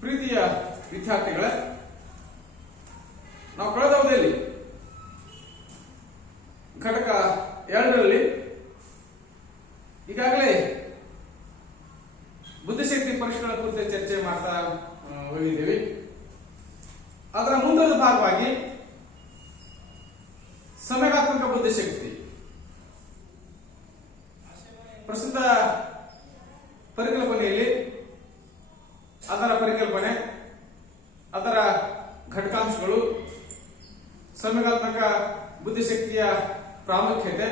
ಪ್ರೀತಿಯ ವಿದ್ಯಾರ್ಥಿಗಳೇ, ನಾವು ಕಳೆದ ಅವಧಿಯಲ್ಲಿ ಘಟಕ 2ರಲ್ಲಿ ಈಗಾಗಲೇ ಬುದ್ಧಿಶಕ್ತಿ ಪರೀಕ್ಷೆಗಳ ಕುರಿತು ಚರ್ಚೆ ಮಾಡ್ತಾ ಹೋಗಿದ್ದೀವಿ. ಅದರ ಮುಂದಿನ ಭಾಗವಾಗಿ ಸಂವೇಗಾತ್ಮಕ ಬುದ್ಧಿಶಕ್ತಿ ಪ್ರಸ್ತುತ ಪರಿಕಲ್ಪನೆಯಲ್ಲಿ ಅದರ ಪರಿಕಲ್ಪನೆ, ಅದರ ಘಟಕಾಂಶಗಳು, ಸಂವೇಗಾತ್ಮಕ ಬುದ್ಧಿಶಕ್ತಿಯ ಪ್ರಾಮುಖ್ಯತೆ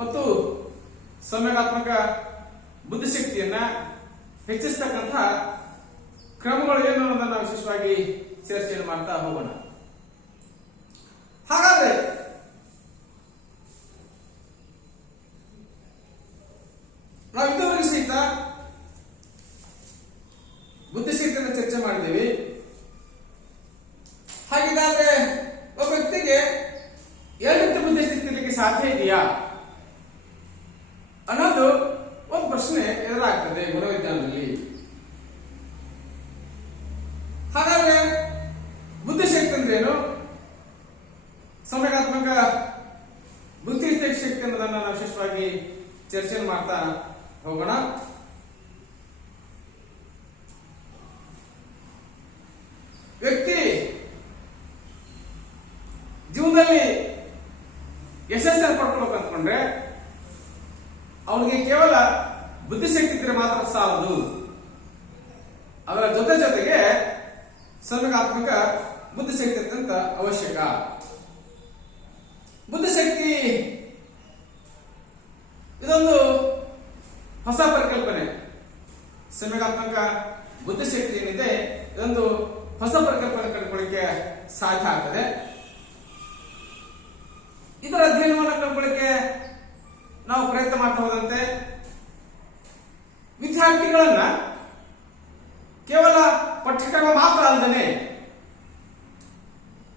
ಮತ್ತು ಸಂವೇಗಾತ್ಮಕ ಬುದ್ಧಿಶಕ್ತಿಯನ್ನ ಹೆಚ್ಚಿಸತಕ್ಕಂತಹ ಕ್ರಮಗಳು ಏನು ಅನ್ನೋದನ್ನ ವಿಶೇಷವಾಗಿ ಚರ್ಚೆಯನ್ನು ಮಾಡ್ತಾ ಹೋಗೋಣ. ಹಾಗಾದ್ರೆ ನಾವು ಇದುವರೆಗೆ ಸಹಿತ ಬುದ್ಧಿಶಕ್ತಿಯನ್ನು ಚರ್ಚೆ ಮಾಡಿದ್ದೀವಿ. ಹಾಗಿದ್ದಾದ್ರೆ ಒಬ್ಬ ವ್ಯಕ್ತಿಗೆ ಎರಡು ರೀತಿ ಬುದ್ಧಿಶಕ್ತಿ ಇರಲಿಕ್ಕೆ ಸಾಧ್ಯ ಇದೆಯಾ ಅನ್ನೋದು ಒಂದು ಪ್ರಶ್ನೆ ಎದುರಾಗ್ತದೆ ಮನೋವಿಜ್ಞಾನದಲ್ಲಿ. ಹಾಗಾದ್ರೆ ಬುದ್ಧಿಶಕ್ತಿ ಅಂದ್ರೇನು, ಸಂವೇಗಾತ್ಮಕ ಬುದ್ಧಿಶಕ್ತಿ ಅನ್ನೋದನ್ನ ನಾವು ವಿಶೇಷವಾಗಿ ಚರ್ಚೆಯನ್ನು ಮಾಡ್ತಾ ಹೋಗೋಣ. ವ್ಯಕ್ತಿ ಜೀವನದಲ್ಲಿ ಯಶಸ್ಸನ್ನು ಪಡ್ಕೊಳ್ಬೇಕು ಅಂದ್ಕೊಂಡ್ರೆ ಅವನಿಗೆ ಕೇವಲ ಬುದ್ಧಿಶಕ್ತಿ ಇದ್ರೆ ಮಾತ್ರ ಸಾಲದು. ಅದರ ಜೊತೆಗೆ ಸಂವೇಗಾತ್ಮಕ ಬುದ್ಧಿಶಕ್ತಿ ಅತ್ಯಂತ ಅವಶ್ಯಕ. ಬುದ್ಧಿಶಕ್ತಿ ಇದೊಂದು ಹೊಸ ಪರಿಕಲ್ಪನೆ. ಸಂವೇಗಾತ್ಮಕ ಬುದ್ಧಿಶಕ್ತಿ ಏನಿದೆ ಇದೊಂದು ಹೊಸ ಪರಿಕಲ್ಪನೆ ಕಂಡುಕೊಳ್ಳಿಕ್ಕೆ ಸಾಧ್ಯ ಆಗ್ತದೆ. ಇದರ ಅಧ್ಯಯನವನ್ನು ಕಂಡುಕೊಳ್ಳಿಕ್ಕೆ ನಾವು ಪ್ರಯತ್ನ ಮಾಡ್ತಾ ಹೋದಂತೆ ವಿದ್ಯಾರ್ಥಿಗಳನ್ನ ಕೇವಲ ಪಠ್ಯಕ್ರಮ ಮಾತ್ರ ಅಲ್ಲದೆ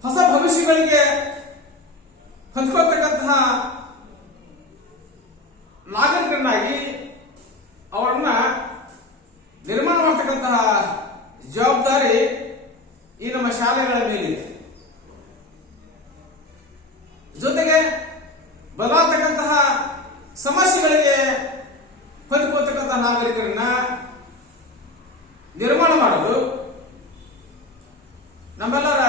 ಹೊಸ ಭವಿಷ್ಯಗಳಿಗೆ ಹೊಂದ್ಕೊಳ್ತಕ್ಕಂತಹ ನಾಗರಿಕರನ್ನಾಗಿ ಅವರನ್ನ ನಿರ್ಮಾಣ ಮಾಡತಕ್ಕಂತಹ ಜವಾಬ್ದಾರಿ ಈ ನಮ್ಮ ಶಾಲೆಗಳ ಮೇಲಿದೆ. ಜೊತೆಗೆ ಬದಲಾಗತಕ್ಕಂತಹ ಸಮಸ್ಯೆಗಳಿಗೆ ಹೊಂದಿಕೊಳ್ತಕ್ಕಂತಹ ನಾಗರಿಕರನ್ನ ನಿರ್ಮಾಣ ಮಾಡೋದು ನಮ್ಮೆಲ್ಲರ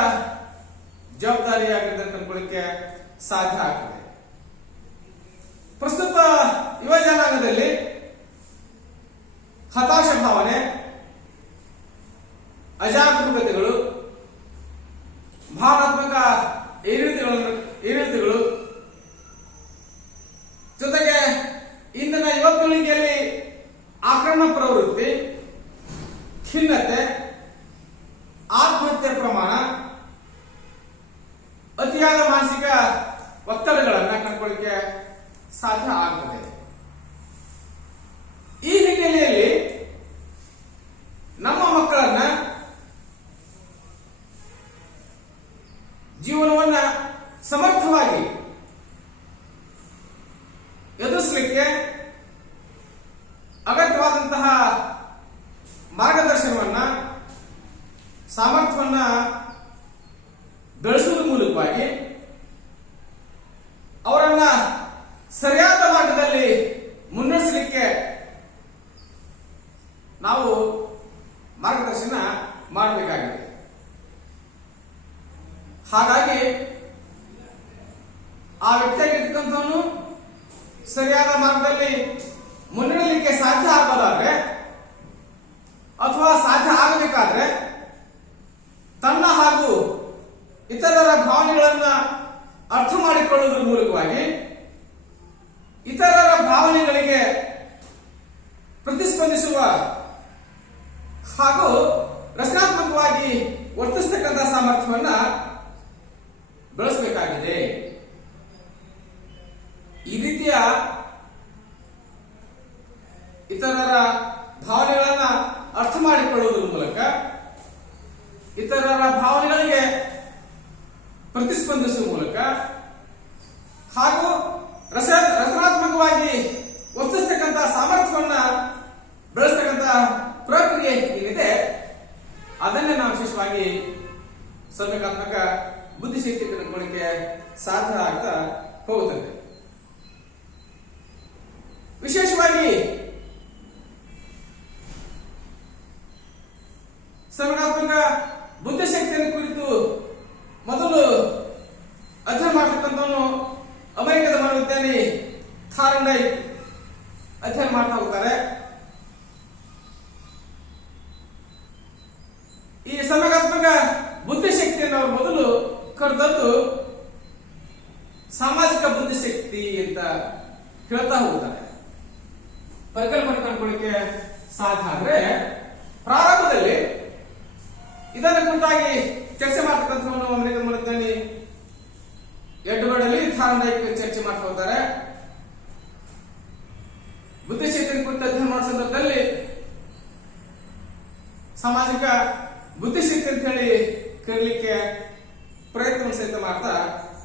ಜವಾಬ್ದಾರಿಯಾಗಿದೆ ಅಂತ ಅನ್ಕೊಳ್ಳಿಕ್ಕೆ ಸಾಧ್ಯ ಆಗ್ತದೆ. ಪ್ರಸ್ತುತ ಯುವ ಜನಾಂಗದಲ್ಲಿ ಹತಾಶ ಭಾವನೆ, ಅಜಾಗರೂಕತೆಗಳು, ಭಾವನಾತ್ಮಕ ಏರಿಳಿತಗಳು, ಜೊತೆಗೆ ಇಂದಿನ ಯುವ ಪೀಳಿಗೆಯಲ್ಲಿ ಆಕ್ರಮಣ ಪ್ರವೃತ್ತಿ, ಖಿನ್ನತೆ, ಆತ್ಮಹತ್ಯೆ ಪ್ರಮಾಣ, ಅತಿಯಾದ ಮಾನಸಿಕ ಒತ್ತಡಗಳನ್ನು ಕಂಡುಕೊಳ್ಳಿಕ್ಕೆ ಸಾಧ್ಯ ಆಗ್ತದೆ. ಈ ಹಿನ್ನೆಲೆಯಲ್ಲಿ ನಮ್ಮ ಮಕ್ಕಳನ್ನ ಜೀವನವನ್ನ ಸಮರ್ಥವಾಗಿ ಎದುರಿಸಲಿಕ್ಕೆ ಅಗತ್ಯವಾದಂತಹ ಮಾರ್ಗದರ್ಶನವನ್ನ, ಸಾಮರ್ಥ್ಯವನ್ನ ಬೆಳೆಸುವುದರ ಮೂಲಕವಾಗಿ ಅವರನ್ನ ಸರಿಯಾದ ಮಾರ್ಗದಲ್ಲಿ ಮುನ್ನಡೆಸಲಿಕ್ಕೆ ನಾವು ಮಾರ್ಗದರ್ಶನ ಮಾಡಬೇಕಾಗಿದೆ. ಹಾಗಾಗಿ ಆ ವ್ಯಕ್ತಿಯಾಗಿರ್ತಕ್ಕಂಥವನು ಸರಿಯಾದ ಮಾರ್ಗದಲ್ಲಿ ಮುನ್ನಡೆಯಲಿಕ್ಕೆ ಸಾಧ್ಯ ಆಗೋದಾದ್ರೆ ಅಥವಾ ಸಾಧ್ಯ ಆಗಬೇಕಾದ್ರೆ ತನ್ನ ಹಾಗೂ ಇತರರ ಭಾವನೆಗಳನ್ನ ಅರ್ಥ ಮಾಡಿಕೊಳ್ಳುವುದರ ಮೂಲಕವಾಗಿ ಇತರರ ಭಾವನೆಗಳಿಗೆ ಪ್ರತಿಸ್ಪಂದಿಸುವ ಹಾಗೂ ರಚನಾತ್ಮಕವಾಗಿ ವರ್ತಿಸತಕ್ಕಂತಹ ಸಾಮರ್ಥ್ಯವನ್ನ ಬೆಳೆಸಬೇಕಾಗಿದೆ. ಈ ರೀತಿಯ ಇತರರ ಭಾವನೆಗಳನ್ನ ಅರ್ಥ ಮಾಡಿಕೊಳ್ಳುವುದರ ಮೂಲಕ ಇತರರ ಭಾವನೆಗಳಿಗೆ ಪ್ರತಿಸ್ಪಂದಿಸುವ ಮೂಲಕ ಹಾಗೂ ರಚನಾತ್ಮಕವಾಗಿ ವರ್ತಿಸತಕ್ಕಂತಹ ಸಾಮರ್ಥ್ಯವನ್ನ ಬೆಳೆಸತಕ್ಕಂತಹ ಪ್ರಕ್ರಿಯೆ ಏನಿದೆ ಸಂವೇಗಾತ್ಮಕ ಬುದ್ಧಿಶಕ್ತಿ ಕಂಡುಕೊಳ್ಳಿಕ್ಕೆ ಸಾಧ್ಯ ಆಗ್ತಾ ಹೋಗುತ್ತದೆ. ವಿಶೇಷವಾಗಿ ಸಂವೇಗಾತ್ಮಕ ಬುದ್ಧಿಶಕ್ತಿಯನ್ನು ಕುರಿತು ಮೊದಲು ಅಧ್ಯಯನ ಮಾಡತಕ್ಕಂಥವನು ಅಮೆರಿಕದ ಮನೋವಿಜ್ಞಾನಿ ಥಾರ್ನ್ಡೈಕ್ ಅಧ್ಯಯನ ಮಾಡ್ತಾ ಹೋಗ್ತಾರೆ. ಈ ಸಂವೇಗಾತ್ಮಕ ಬುದ್ಧಿಶಕ್ತಿಯನ್ನು ಅವರು ಮೊದಲು ಕರೆದದ್ದು ಸಾಮಾಜಿಕ ಬುದ್ಧಿಶಕ್ತಿ ಅಂತ ಹೇಳ್ತಾ ಹೋಗ್ತಾರೆ. ಪರಿಕಲ್ಪನೆ ಕಂಡುಕೊಳ್ಳಿಕ್ಕೆ ಸಾಧ್ಯ. ಆದ್ರೆ ಪ್ರಾರಂಭದಲ್ಲಿ ಇದನ್ನ ಕುರಿತಾಗಿ ಚರ್ಚೆ ಮಾಡ್ತಕ್ಕಂಥವನು ಅಮೆರಿಕದ ಮನೋವಿಜ್ಞಾನಿ ಎಡ್ವರ್ಡ್ ಅಲ್ಲಿ ಥಾರ್ನ್ಡೈಕ್ ಚರ್ಚೆ ಮಾಡ್ತಾ ಹೋಗ್ತಾರೆ. ಬುದ್ಧಿಶಕ್ತಿಯನ್ನು ಕುರಿತು ಅಧ್ಯಯನ ಮಾಡೋ ಸಂದರ್ಭದಲ್ಲಿ ಸಾಮಾಜಿಕ ಬುದ್ಧಿಶಕ್ತಿ ಅಂತ ಹೇಳಿ ಕರೀಲಿಕ್ಕೆ ಪ್ರಯತ್ನ ಸಹಿತ ಮಾಡ್ತಾ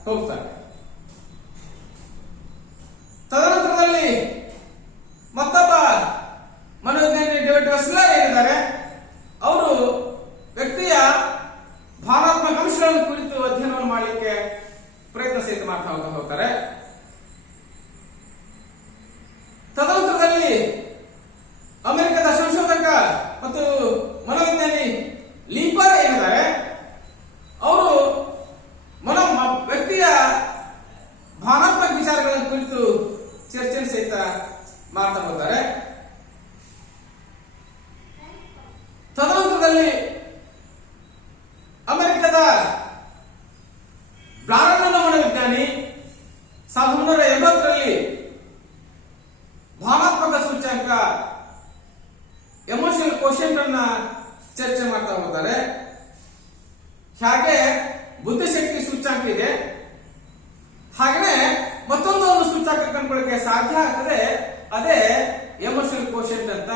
ಹೋಗ್ತಾರೆ. ತದನಂತರದಲ್ಲಿ ಮತ್ತೊಬ್ಬ ಮನೋವಿಜ್ಞಾನಿ ಡೇವಿಡ್ ವೆಸ್ಲರ್ ಏನಿದ್ದಾರೆ, ಅವರು ವ್ಯಕ್ತಿಯ ಭಾವನಾತ್ಮಕ ಅಂಶಗಳನ್ನು ಕುರಿತು ಅಧ್ಯಯನವನ್ನು ಮಾಡಲಿಕ್ಕೆ ಪ್ರಯತ್ನ ಸಹಿತ ಮಾಡ್ತಾ ಹೋಗ್ತಾರೆ. ತದನಂತರದಲ್ಲಿ ಅಮೆರಿಕದ ಸಂಶೋಧಕ ಮತ್ತು ಮನೋವಿಜ್ಞಾನಿ ಲೀಪರ್ ಏನಿದ್ದಾರೆ, ಅವರು ವ್ಯಕ್ತಿಯ ಭಾವನಾತ್ಮಕ ವಿಚಾರಗಳ ಕುರಿತು ಚರ್ಚೆ ಸಹಿತ ಮಾಡ್ತಾ ಹೋಗ್ತಾರೆ. ತದನಂತರದಲ್ಲಿ ಅಮೆರಿಕದ ಬ್ಲಾರನ್ ಮನೋವಿಜ್ಞಾನಿ 1980ರಲ್ಲಿ ಭಾವನಾತ್ಮಕ ಸೂಚ್ಯಂಕ ಎಮೋಷನಲ್ ಕೋಶೆಂಟ್ ಅನ್ನ ಚರ್ಚೆ ಮಾಡ್ತಾ ಹೋಗ್ತಾರೆ. ಹಾಗೆ ಬುದ್ಧಿಶಕ್ತಿ ಸೂಚ್ಯಂಕ ಇದೆ, ಹಾಗೆಯೇ ಮತ್ತೊಂದು ಒಂದು ಸೂಚ್ಯಂಕ ಕಂಡುಕೊಳ್ಳಿಕ್ಕೆ ಸಾಧ್ಯ ಆಗ್ತದೆ. ಅದೇ ಎಮೋಷನಲ್ ಕೋಶೆಂಟ್ ಅಂತ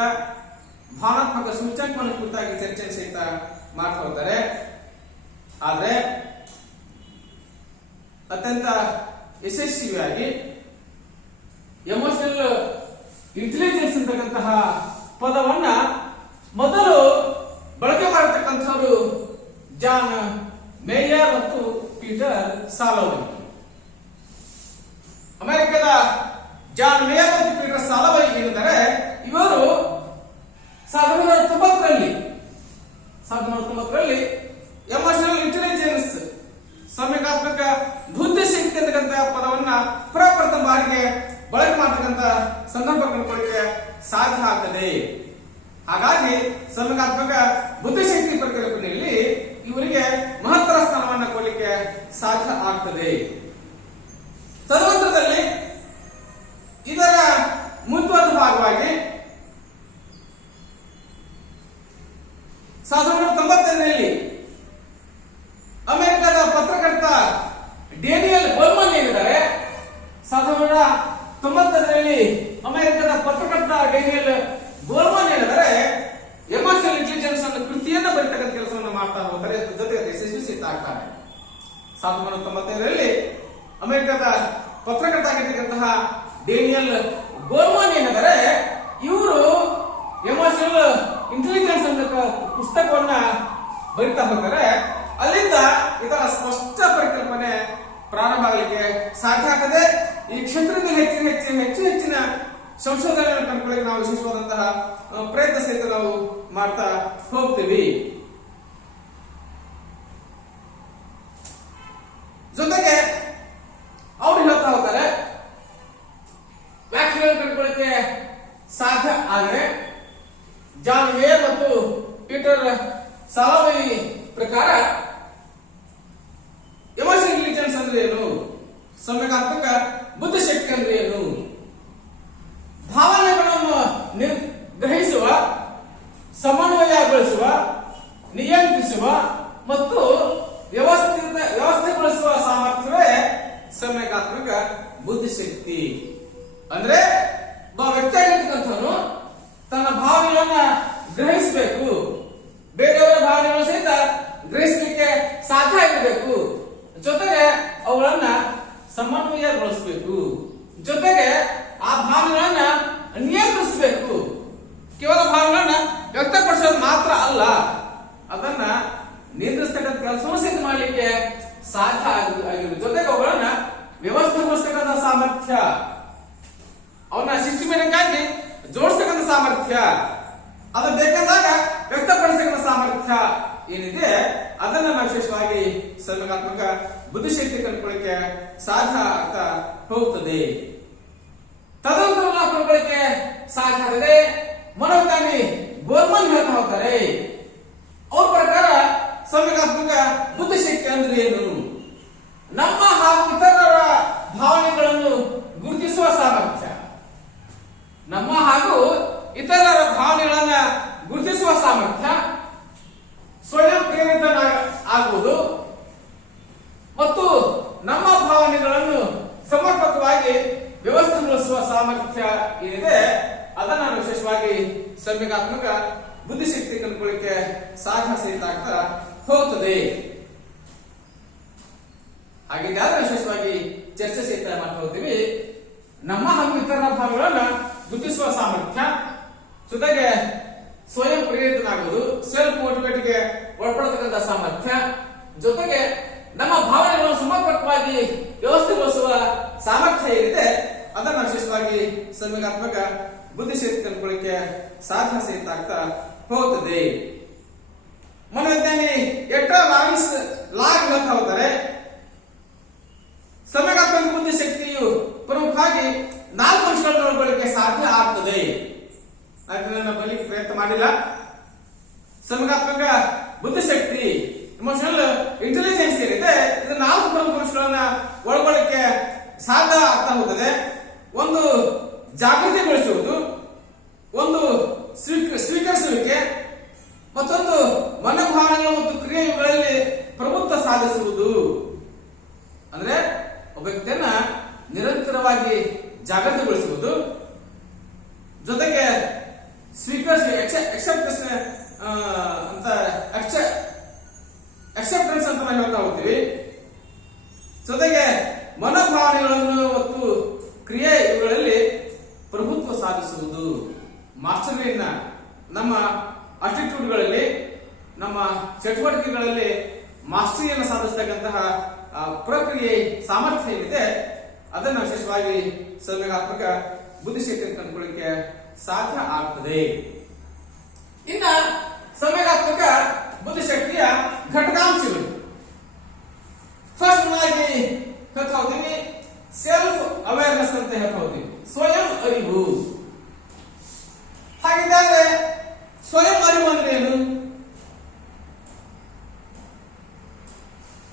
ಭಾವನಾತ್ಮಕ ಸೂಚ್ಯಂಕವನ್ನು ಕುರಿತಾಗಿ ಚರ್ಚೆ ಸಹಿತ ಮಾಡ್ತಾ ಹೋಗ್ತಾರೆ. ಆದ್ರೆ ಅತ್ಯಂತ ಯಶಸ್ವಿಯಾಗಿ ಎಮೋಷನಲ್ ಇಂಟೆಲಿಜೆನ್ಸ್ ಅಂತಕ್ಕಂತಹ ಪದವನ್ನ ಮೊದಲು ಬಳಕೆ ಮಾಡತಕ್ಕಂಥವರು ಜಾನ್ ಮೇಯರ್ ಮತ್ತು ಪೀಟರ್ ಸಾಲೋವೈ. ಅಮೆರಿಕದ ಜಾನ್ ಮೇಯರ್ ಮತ್ತು ಪೀಟರ್ ಸಾಲೋವೈ ಏನಿದ್ದಾರೆ, ಇವರು 1990ರಲ್ಲಿ ಎಮೋಷನಲ್ ಇಂಟೆಲಿಜೆನ್ಸ್ ಸಂವೇಗಾತ್ಮಕ ಬುದ್ಧಿಶಕ್ತಿ ಅಂತಕ್ಕಂತಹ ಪದವನ್ನ ಪ್ರಪ್ರಥಮ ಬಾರಿಗೆ ಬಳಕೆ ಮಾಡತಕ್ಕಂತ ಸಂದರ್ಭ ಕಂಡುಕೊಳ್ಳಿಕ್ಕೆ ಸಾಧ್ಯ ಆಗ್ತದೆ. ಹಾಗಾಗಿ ಸಂವೇಗಾತ್ಮಕ ಬುದ್ಧಿಶಕ್ತಿ ಪರಿಕಲ್ಪನೆಯಲ್ಲಿ ಇವರಿಗೆ ಮಹತ್ತರ ಸ್ಥಾನವನ್ನು ಕೊಡಲಿಕ್ಕೆ ಸಾಧ್ಯ ಆಗ್ತದೆ. ತದನಂತರದಲ್ಲಿ ಇದರ ಮುಂದುವರೆದ ಭಾಗವಾಗಿ 1995ರಲ್ಲಿ ಅಮೆರಿಕದ ಪತ್ರಕರ್ತ ಡೇನಿಯಲ್ ಗೋಲ್ಮನ್ ಏನಿದ್ದಾರೆ, 1995ರಲ್ಲಿ ಅಮೆರಿಕದ ಪತ್ರಕರ್ತ ಡೇನಿಯಲ್ ಗೋಲ್ಮನ್ ಏನಿದ್ದಾರೆ, ಎಮೋಷನಲ್ ಇಂಟೆಲಿಜೆನ್ಸ್ ಅನ್ನು ಕೃತಿಯನ್ನ ಬರೀತಕ್ಕಂಥ ಕೆಲಸವನ್ನು ಮಾಡ್ತಾ ಹೋಗ್ತಾರೆ. ಜೊತೆಗೆ ಯಶಸ್ವಿ ಸಹಿತ ಆಗ್ತಾರೆ. 1995ರಲ್ಲಿ ಅಮೆರಿಕದ ಪತ್ರಕರ್ತ ಆಗಿರ್ತಕ್ಕಂತಹ ಡೇನಿಯಲ್ ಗೋಲ್ಮನ್ ಏನಿದ್ದಾರೆ, ಇವರು ಎಮೋಷನಲ್ ಇಂಟೆಲಿಜೆನ್ಸ್ ಅನ್ನೋ ಪುಸ್ತಕವನ್ನ ಬರಿತಾ ಹೋಗ್ತಾರೆ. ಅಲ್ಲಿಂದ ಇದರ ಸ್ಪಷ್ಟ ಪರಿಕಲ್ಪನೆ ಪ್ರಾರಂಭ ಆಗಲಿಕ್ಕೆ ಸಾಧ್ಯ ಆಗ್ತದೆ. ಈ ಕ್ಷೇತ್ರದಲ್ಲಿ ಹೆಚ್ಚಿನ ಸಂಶೋಧನೆಯನ್ನು ಕಂಡುಕೊಳ್ಳಿಕ್ಕೆ ನಾವು ವಿಶೇಷವಾದಂತಹ ಪ್ರಯತ್ನ ಸಹಿತ ನಾವು ಮಾಡ್ತಾ ಹೋಗ್ತೀವಿ. ಜೊತೆಗೆ ಅವರು ಹೇಳ್ತಾ ಹೋಗ್ತಾರೆ, ವ್ಯಾಖ್ಯೆಗಳನ್ನು ಕಂಡುಕೊಳ್ಳಿಕ್ಕೆ ಸಾಧ್ಯ ಆದರೆ ಜಾನ್ ಮೇಯರ್ ಮತ್ತು ಪೀಟರ್ ಸಾಲೋವೈ ಪ್ರಕಾರ ಎಮೋಷನಲ್ ಇಂಟೆಲಿಜೆನ್ಸ್ ಅಂದ್ರೆ ಏನು, ಸಂವೇಗಾತ್ಮಕ ಬುದ್ಧಿಶಕ್ತಿ ಅಂದ್ರೆ ಏನು, ಭಾವನೆಗಳನ್ನು ಗ್ರಹಿಸುವ, ಸಮನ್ವಯಗೊಳಿಸುವ, ನಿಯಂತ್ರಿಸುವ ಮತ್ತು ವ್ಯವಸ್ಥೆಗೊಳಿಸುವ ಸಾಮರ್ಥ್ಯವೇ ಸಂವೇಗಾತ್ಮಕ ಬುದ್ಧಿಶಕ್ತಿ. ಅಂದ್ರೆ ಒಬ್ಬ ವ್ಯಕ್ತಿಯಾಗಿರ್ತಕ್ಕಂಥವನು ತನ್ನ ಭಾವನೆಗಳನ್ನ ಗ್ರಹಿಸಬೇಕು, ಬೇರೆಯವರ ಭಾವನೆಗಳು ಸಹಿತ ಗ್ರಹಿಸಲಿಕ್ಕೆ ಸಾಧ್ಯ ಆಗಿರಬೇಕು, ಜೊತೆಗೆ ಅವುಗಳನ್ನ ಸಮನ್ವಯಗೊಳಿಸಬೇಕು, ಜೊತೆಗೆ ಆ ಭಾವನೆಗಳನ್ನ ನಿಯಂತ್ರಿಸಬೇಕು. ಕೇವಲ ಭಾವನೆಗಳನ್ನ ವ್ಯಕ್ತಪಡಿಸೋದು ಮಾತ್ರ ಅಲ್ಲ, ಅದನ್ನ ನಿಯಂತ್ರಿಸತಕ್ಕಂಥ ಕೆಲಸವನ್ನು ಸಹಿತ ಮಾಡಿ ಸಾಮರ್ಥ್ಯ, ಅವನ್ನ ಸಿಸ್ಟಮ್ಯಾಟಿಕ್ಕಾಗಿ ಜೋಡಿಸ್ತಕ್ಕಂಥ ಸಾಮರ್ಥ್ಯ, ಅದು ಬೇಕಾದಾಗ ವ್ಯಕ್ತಪಡಿಸತಕ್ಕಂಥ ಸಾಮರ್ಥ್ಯ ಏನಿದೆ ಅದನ್ನ ನಾವು ವಿಶೇಷವಾಗಿ ಸಂವೇಗಾತ್ಮಕ ಬುದ್ಧಿಶಕ್ತಿ ಕಂಡುಕೊಳ್ಳಿಕ್ಕೆ ಸಾಧ್ಯ ಆಗ್ತಾ ಹೋಗುತ್ತದೆ. ತದನಂತರ ನಾವು ಕಂಡುಕೊಳ್ಳಿಕ್ಕೆ ಸಾಧ್ಯ ಆಗದೆ ಮನೋವಿಜ್ಞಾನಿ ಗೋಲ್ಮನ್ ಹೇಳ್ತಾ ಹೋಗ್ತಾರೆ. ಅವ್ರ ಪ್ರಕಾರ ಸಂವೇಗಾತ್ಮಕ ಬುದ್ಧಿಶಕ್ತಿ ಅಂದ್ರೆ ಏನು? ನಮ್ಮ ಹಾಗೂ ಇತರರ ಭಾವನೆಗಳನ್ನು ಗುರುತಿಸುವ ಸಾಮರ್ಥ್ಯ, ನಮ್ಮ ಹಾಗೂ ಇತರರ ಭಾವನೆಗಳನ್ನ ಗುರುತಿಸುವ ಸಾಮರ್ಥ್ಯ, ಸ್ವಯಂ ಪ್ರೇರಿತ ಆಗುವುದು ಮತ್ತು ನಮ್ಮ ಭಾವನೆಗಳನ್ನು ಸಮರ್ಪಕವಾಗಿ ವ್ಯವಸ್ಥೆಗೊಳಿಸುವ ಸಾಮರ್ಥ್ಯ ಏನಿದೆ ಅದನ್ನ ವಿಶೇಷವಾಗಿ ಸಂವೇಗಾತ್ಮಕ ಬುದ್ಧಿಶಕ್ತಿ ಕಂಡುಕೊಳ್ಳಿಕ್ಕೆ ಸಾಧ್ಯ ಸಹಿತ ಆಗ್ತಾ ಹೋಗುತ್ತದೆ. ಹಾಗಿದ್ದರೆ ವಿಶೇಷವಾಗಿ ಚರ್ಚೆ ಸಹಿತ ಮಾಡ್ತಾ ಹೋಗ್ತೀವಿ. ನಮ್ಮ ಹಾಗೂ ಇತರ ಭಾವಗಳನ್ನು ಗುರುತಿಸುವ ಸಾಮರ್ಥ್ಯ, ಜೊತೆಗೆ ಸ್ವಯಂ ಪ್ರೇರಿತನಾಗುವುದು, ಸೆಲ್ಫ್ ಮೋಟಿವೇಟ್ಗೆ ಒಳಪಡತಕ್ಕಂಥ ಸಾಮರ್ಥ್ಯ, ಜೊತೆಗೆ ನಮ್ಮ ಭಾವನೆಗಳನ್ನು ಸಮರ್ಪಕವಾಗಿ ವ್ಯವಸ್ಥೆಗೊಳಿಸುವ ಸಾಮರ್ಥ್ಯ ಏನಿದೆ ಅದನ್ನ ವಿಶೇಷವಾಗಿ ಸಂವೇಗಾತ್ಮಕ ಬುದ್ಧಿಶಕ್ತಿ ಕಂಡುಕೊಳ್ಳಿಕ್ಕೆ ಸಾಧ್ಯ ಸಹಿತ ಆಗ್ತಾ ಹೋಗುತ್ತದೆ. ಮನೋವಿಜ್ಞಾನಿ ಎಟ್ರಾ ಲಾರೆನ್ಸ್ ಲಾಗ್ ಹೇಳ್ತಾ ಹೋಗ್ತಾರೆ, ಸಂವೇಗಾತ್ಮಕ ಬುದ್ಧಿಶಕ್ತಿಯು ಪ್ರಮುಖವಾಗಿ 4 ಅಂಶಗಳನ್ನು ಒಳಗೊಳ್ಳಲಿಕ್ಕೆ ಸಾಧ್ಯ ಆಗ್ತದೆ. ನನ್ನ ಬಲಿಗೆ ಪ್ರಯತ್ನ ಮಾಡಿಲ್ಲ. ಸಂವೇಗಾತ್ಮಕ ಬುದ್ಧಿಶಕ್ತಿ ಇಮೋಷನಲ್ ಇಂಟೆಲಿಜೆನ್ಸ್ ಏನಿದೆ ಇದು 4 ಪ್ರಮುಖ ಅಂಶಗಳನ್ನ ಒಳಗೊಳ್ಳಲಿಕ್ಕೆ ಸಾಧ್ಯ ಆಗ್ತಾ ಹೋಗುತ್ತದೆ. ಒಂದು ಜಾಗೃತಿಗೊಳಿಸುವುದು, ಒಂದು ಸ್ವೀಕರಿಸುವಿಕೆ, ಮತ್ತೊಂದು ಮನೋಭಾವನೆಗಳು ಮತ್ತು ಕ್ರಿಯೆಗಳಲ್ಲಿ ಪ್ರಭುತ್ವ ಸಾಧಿಸುವುದು. ಅಂದ್ರೆ ಒಬ್ಬ ವ್ಯಕ್ತಿಯನ್ನ ನಿರಂತರವಾಗಿ ಜಾಗೃತಿಗೊಳಿಸುವುದು, ಜೊತೆಗೆ ಎಕ್ಸೆಪ್ಟೆನ್ಸ್ ಅಂತ ನಾವು ಹೇಳ್ತಾ ಹೋಗ್ತೀವಿ. ಜೊತೆಗೆ ಮನೋಭಾವನೆಗಳನ್ನು ಮತ್ತು ಕ್ರಿಯೆ ಇವುಗಳಲ್ಲಿ ಪ್ರಭುತ್ವ ಸಾಧಿಸುವುದು. ಮಾಸ್ಟರಿಯನ್ನ ನಮ್ಮ ಅಟಿಟ್ಯೂಡ್ಗಳಲ್ಲಿ, ನಮ್ಮ ಚಟುವಟಿಕೆಗಳಲ್ಲಿ ಮಾಸ್ಟರಿಯನ್ನು ಸಾಧಿಸತಕ್ಕಂತಹ ಪ್ರಕ್ರಿಯೆ ಸಾಮರ್ಥ್ಯ ಏನಿದೆ ಅದನ್ನ ವಿಶೇಷವಾಗಿ ಸಂವೇಗಾತ್ಮಕ ಬುದ್ಧಿಶಕ್ತಿ ಕಂಡುಕೊಳ್ಳಿಕ್ಕೆ ಸಾಧ್ಯ ಆಗ್ತದೆ. ಇನ್ನ ಸಂವೇಗಾತ್ಮಕ ಬುದ್ಧಿಶಕ್ತಿಯ ಘಟಕಾಂಶಗಳು ಫಸ್ಟ್ ಆಗಿ ಹೇಳ್ತಾ ಹೋಗ್ತೀವಿ, ಸೆಲ್ಫ್ ಅವೇರ್ನೆಸ್ ಅಂತ ಹೇಳ್ತಾ ಹೋಗ್ತೀವಿ, ಸ್ವಯಂ ಅರಿವು. ಹಾಗಿದ್ದರೆ ಸ್ವಯಂ ಅರಿವು ಅಂದ್ರೆ ಏನು?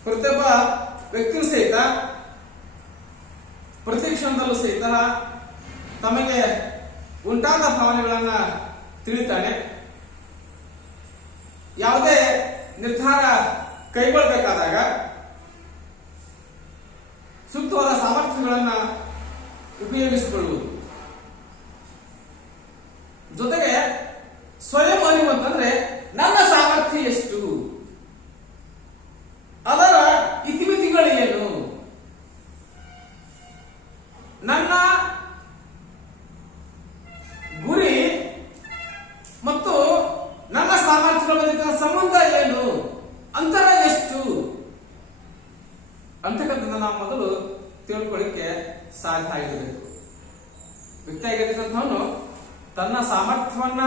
ಪ್ರತಿಯೊಬ್ಬ ವ್ಯಕ್ತಿಯು ಸಹಿತ ಪ್ರತಿ ಕ್ಷಣದಲ್ಲೂ ಸಹಿತ ತಮಗೆ ಉಂಟಾದ ಭಾವನೆಗಳನ್ನ ತಿಳಿತಾನೆ. ಯಾವುದೇ ನಿರ್ಧಾರ ಕೈಗೊಳ್ಳಬೇಕಾದಾಗ ಸೂಕ್ತವಾದ ಸಾಮರ್ಥ್ಯಗಳನ್ನ ಉಪಯೋಗಿಸಿಕೊಳ್ಳುವುದು. ಜೊತೆಗೆ ಸ್ವಯಂ ಅರಿವು ಅಂತಂದ್ರೆ ನನ್ನ ಸಾಮರ್ಥ್ಯ ಎಷ್ಟು, ಅದರ ಇತಿಮಿತಿಗಳು ಏನು, ನನ್ನ ಗುರಿ ಮತ್ತು ನನ್ನ ಸಾಮರ್ಥ್ಯಗಳ ಮಧ್ಯೆ ಸಂಬಂಧ ಏನು, ಅಂತರ ಎಷ್ಟು ಅಂತಕ್ಕಂಥದ್ದು ನಾವು ಮೊದಲು ತಿಳ್ಕೊಳ್ಳಿಕ್ಕೆ ಸಾಧ್ಯ ಆಗಿರಬೇಕು. ವ್ಯಕ್ತಿಯಾಗಿರ್ತಕ್ಕಂಥವನು ತನ್ನ ಸಾಮರ್ಥ್ಯವನ್ನ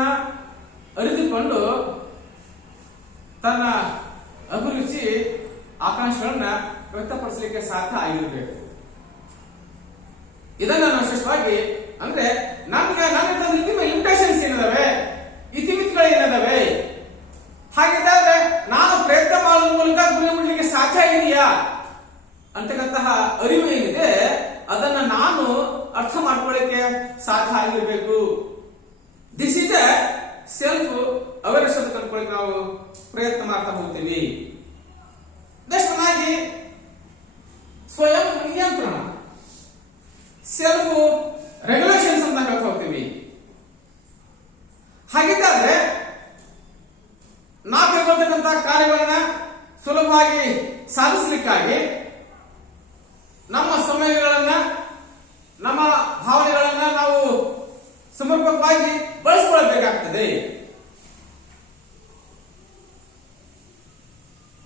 ಅರಿತುಕೊಂಡು ತನ್ನ ಅಭಿರುಚಿ ಆಕಾಂಕ್ಷೆಗಳನ್ನ ವ್ಯಕ್ತಪಡಿಸಲಿಕ್ಕೆ ಸಾಧ್ಯ ಆಗಿರಬೇಕು. ಇದನ್ನ ನಾವು ವಿಶೇಷವಾಗಿ ಅಂದ್ರೆ ನಮ್ಗೆ ಲಿಮಿಟೇಷನ್ಸ್ ಏನಿದಾವೆ, ಇತಿಮಿತಿಗಳು ಏನಿದಾವೆ, ಹಾಗಿದ್ದರೆ ನಾನು ಪ್ರಯತ್ನ ಮಾಡುವ ಮೂಲಕ ಗುರಿ ಮುಟ್ಟಲಿಕ್ಕೆ ಸಾಧ್ಯ ಇದೆಯಾ ಅಂತಕ್ಕಂತಹ ಅರಿವು ಏನಿದೆ ಅದನ್ನ ನಾನು ಅರ್ಥ ಮಾಡ್ಕೊಳ್ಳಿಕ್ಕೆ ಸಾಧ್ಯ ಆಗಿರಬೇಕು. This is A self awareness ಅಂತ ಕಂಡುಕೊಳ್ಳಿಕ್ಕೆ ನಾವು ಪ್ರಯತ್ನ ಮಾಡ್ತಾ ಹೋಗ್ತೀವಿ. ನೆಕ್ಸ್ಟ್ ಆಗಿ ಸ್ವಯಂ ನಿಯಂತ್ರಣ, ಸೆಲ್ಫ್ ರೆಗ್ಯುಲೇಷನ್ಸ್ ಅಂತ ಹೇಳ್ತಾ ಹೋಗ್ತೀವಿ. ಹಾಗಿದ್ದರೆ ನಾವು ಕೈಗೊಳ್ತಕ್ಕಂಥ ಕಾರ್ಯಗಳನ್ನ ಸುಲಭವಾಗಿ ಸಾಧಿಸಲಿಕ್ಕಾಗಿ ನಮ್ಮ ಸಮಯಗಳನ್ನ, ನಮ್ಮ ಭಾವನೆಗಳನ್ನ ನಾವು ಸಮರ್ಪಕವಾಗಿ ಬಳಸಿಕೊಳ್ಳಬೇಕಾಗ್ತದೆ.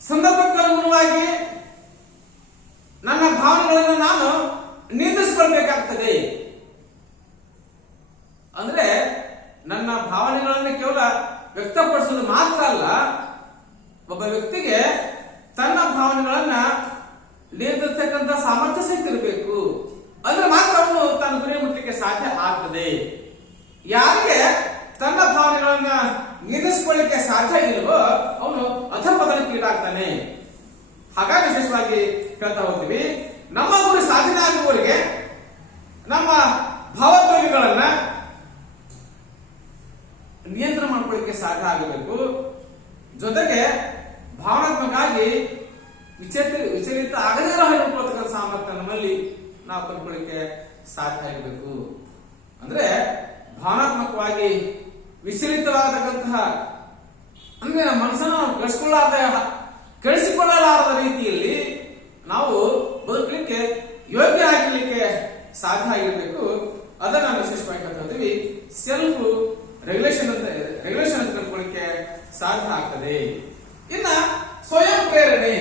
ಸಂದರ್ಭಕ್ಕೆ ಅನುಗುಣವಾಗಿ ನನ್ನ ಭಾವನೆಗಳನ್ನು ನಾನು ನಿಯಂತ್ರಿಸಿಕೊಳ್ಬೇಕಾಗ್ತದೆ. ತನ್ನ ಭಾವನೆಗಳನ್ನು ಕೇವಲ ವ್ಯಕ್ತಪಡಿಸೋದು ಮಾತ್ರ ಅಲ್ಲ, ಒಬ್ಬ ವ್ಯಕ್ತಿಗೆ ತನ್ನ ಭಾವನೆಗಳನ್ನ ನಿಯಂತ್ರಿಸತಕ್ಕಂತ ಸಾಮರ್ಥ್ಯ ಸಹಿತ ಇರಬೇಕು. ಅಂದ್ರೆ ಮಾತ್ರ ಅವನು ತನ್ನ ಗುರಿ ಮುಟ್ಟಲಿಕ್ಕೆ ಸಾಧ್ಯ ಆಗ್ತದೆ. ಯಾರಿಗೆ ತನ್ನ ಭಾವನೆಗಳನ್ನ ನಿಯಂತ್ರಿಸಿಕೊಳ್ಳಿಕ್ಕೆ ಸಾಧ್ಯ ಇಲ್ವೋ ಅವನು ಅಧಪತನಕ್ಕೆ ಈಡಾಗ್ತಾನೆ. ಹಾಗಾಗಿ ವಿಶೇಷವಾಗಿ ಹೇಳ್ತಾ ಹೋಗ್ತೀವಿ, ನಮ್ಮ ಗುರಿ ಸಾಧನೆ ಆಗುವವರಿಗೆ ನಮ್ಮ ಭಾವೋದ್ವೇಗಗಳನ್ನ ನಿಯಂತ್ರಣ ಮಾಡ್ಕೊಳ್ಳಿಕ್ಕೆ ಸಾಧ್ಯ ಆಗಬೇಕು. ಜೊತೆಗೆ ಭಾವನಾತ್ಮಕವಾಗಿ ವಿಚಲಿತ ಆಗದೇ ಇರತಕ್ಕಂಥ ಸಾಮರ್ಥ್ಯ ನಮ್ಮಲ್ಲಿ ನಾವು ಕಂಡುಕೊಳ್ಳಿಕ್ಕೆ ಸಾಧ್ಯ ಆಗಬೇಕು. ಅಂದ್ರೆ ಭಾವನಾತ್ಮಕವಾಗಿ ವಿಚಲಿತವಾಗತಕ್ಕಂತಹ ಅಂದ್ರೆ ನಮ್ಮ ಮನಸ್ಸನ್ನು ಕೆಡಿಸಿಕೊಳ್ಳಲಾರದ ರೀತಿಯಲ್ಲಿ ನಾವು ಬದುಕಲಿಕ್ಕೆ ಯೋಗ್ಯ ಆಗಿರ್ಲಿಕ್ಕೆ ಸಾಧ್ಯ ಆಗಿರ್ಬೇಕು. ಅದನ್ನ ನಾವು ವಿಶೇಷವಾಗಿ ಹೇಳ್ತೀವಿ, ಸೆಲ್ಫ್ ರೆಗ್ಯುಲೇಷನ್ ಅಂತ ಕಂಡುಕೊಳ್ಳಿಕ್ಕೆ ಸಾಧ್ಯ ಆಗ್ತದೆ. ಇನ್ನ ಸ್ವಯಂ ಪ್ರೇರಣೆ,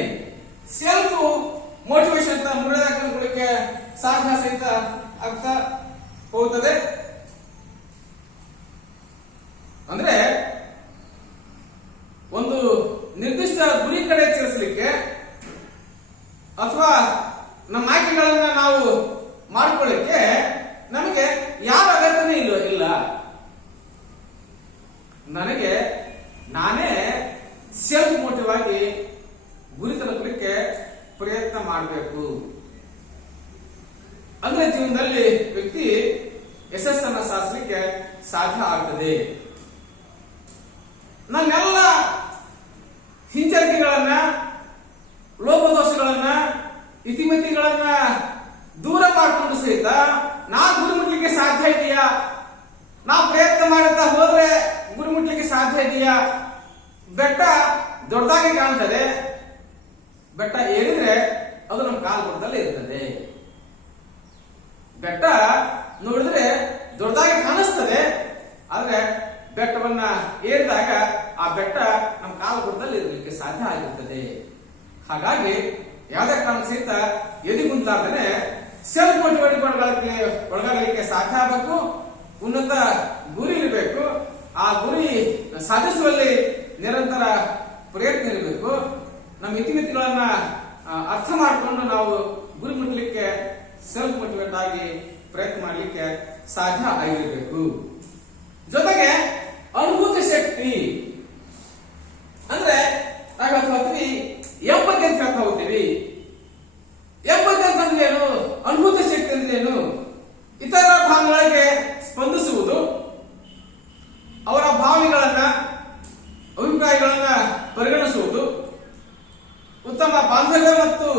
ಸೆಲ್ಫ್ ಮೋಟಿವೇಶನ್ ಅಂತ ಮುರಿದಾಗಿ ಕಂಡುಕೊಳ್ಳಿಕ್ಕೆ ಸಾಧ್ಯ ಸಹಿತ ಆಗ್ತಾ ಹೋಗುತ್ತದೆ. ಅಂದ್ರೆ ಒಂದು ನಿರ್ದಿಷ್ಟ ಗುರಿ ಕಡೆ ಚಲಿಸಲಿಕ್ಕೆ ಅಥವಾ ನಮ್ಮ ಆಯ್ಕೆಗಳನ್ನ ನಾವು ಮಾಡಿಕೊಳ್ಳಿಕ್ಕೆ ನಮಗೆ ಯಾವ ಅಗತ್ಯನೇ ಇಲ್ಲ. ನನಗೆ ನಾನೇ ಸೆಲ್ಫ್ ಮೋಟಿವ್ ಆಗಿ ಗುರಿ ತಲುಪಲಿಕ್ಕೆ ಪ್ರಯತ್ನ ಮಾಡಬೇಕು. ಅಂದ್ರೆ ಜೀವನದಲ್ಲಿ ವ್ಯಕ್ತಿ ಯಶಸ್ಸನ್ನ ಸಾಧಿಸಲಿಕ್ಕೆ ಸಾಧ್ಯ ಆಗ್ತದೆ. ನನ್ನೆಲ್ಲ ಹಿಂಜರಿಕೆಗಳನ್ನ, ಲೋಪದೋಷಗಳನ್ನ, ಇತಿಮಿತಿಗಳನ್ನ ದೂರ ಮಾಡಿಕೊಂಡು ಸಹಿತ ನಾ ಗುರಿ ಮುಟ್ಲಿಕ್ಕೆ ಸಾಧ್ಯ ಇದೆಯಾ, ನಾ ಪ್ರಯತ್ನ ಮಾಡುತ್ತಾ ಹೋದ್ರೆ ಗುರಿ ಮುಟ್ಲಿಕ್ಕೆ ಸಾಧ್ಯ ಇದೆಯಾ. ಬೆಟ್ಟ ದೊಡ್ಡದಾಗಿ ಕಾಣ್ತದೆ, ಬೆಟ್ಟ ಏರಿದ್ರೆ ಅದು ನಮ್ಮ ಕಾಲು ಬುಡದಲ್ಲೇ ಇರ್ತದೆ. ಬೆಟ್ಟ ನೋಡಿದ್ರೆ ದೊಡ್ಡದಾಗಿ ಕಾಣಿಸ್ತದೆ, ಆದ್ರೆ ಬೆಟ್ಟವನ್ನ ಏರಿದಾಗ ಆ ಬೆಟ್ಟ ನಮ್ಮ ಕಾಲು ಬುಡದಲ್ಲಿ ಇರಲಿಕ್ಕೆ ಸಾಧ್ಯ ಆಗಿರುತ್ತದೆ. ಹಾಗಾಗಿ ಯಾವುದೇ ಕಾರಣ ಸಹಿತ ಎದಿಗುಂತಾದ್ರೆ ಸೆಲ್ಫ್ ಮೋಟಿವೇಟ್ ಒಳಗಾಗಲಿಕ್ಕೆ ಸಾಧ್ಯ ಆಗಬೇಕು. ಉನ್ನತ ಗುರಿ ಇರಬೇಕು. ಆ ಗುರಿ ಸಾಧಿಸುವಲ್ಲಿ ನಿರಂತರ ಪ್ರಯತ್ನ ಇರಬೇಕು. ನಮ್ಮ ಇತಿಮಿತಿಗಳನ್ನ ಅರ್ಥ ಮಾಡಿಕೊಂಡು ನಾವು ಗುರಿ ಮುಟ್ಟಲಿಕ್ಕೆ ಸೆಲ್ಫ್ ಮೋಟಿವೇಟ್ ಆಗಿ ಪ್ರಯತ್ನ ಮಾಡಲಿಕ್ಕೆ ಸಾಧ್ಯ ಆಗಿರಬೇಕು. ಜೊತೆಗೆ ಅನುಭೂತಿ ಶಕ್ತಿ ಅಂದ್ರೆ ನಾವು ಹೇಳ್ತೀವಿ ಎಂಬತ್ತಿ ಅಂತ ಹೇಳ್ತಾ ಹೋಗ್ತೀವಿ. ಎಂಬತ್ತಿ ಅಂತಂದ್ರೆ ಏನು, ಅನುಭೂತಿ ಶಕ್ತಿ ಅಂದ್ರೆ ಏನು, ಇತರ ಭಾವನೆಗಳಿಗೆ ಸ್ಪಂದಿಸುವುದು, ಅವರ ಭಾವನೆಗಳನ್ನ ಅಭಿಪ್ರಾಯಗಳನ್ನ ಪರಿಗಣಿಸುವುದು, ಉತ್ತಮ ಬಾಂಧವ್ಯ ಮತ್ತು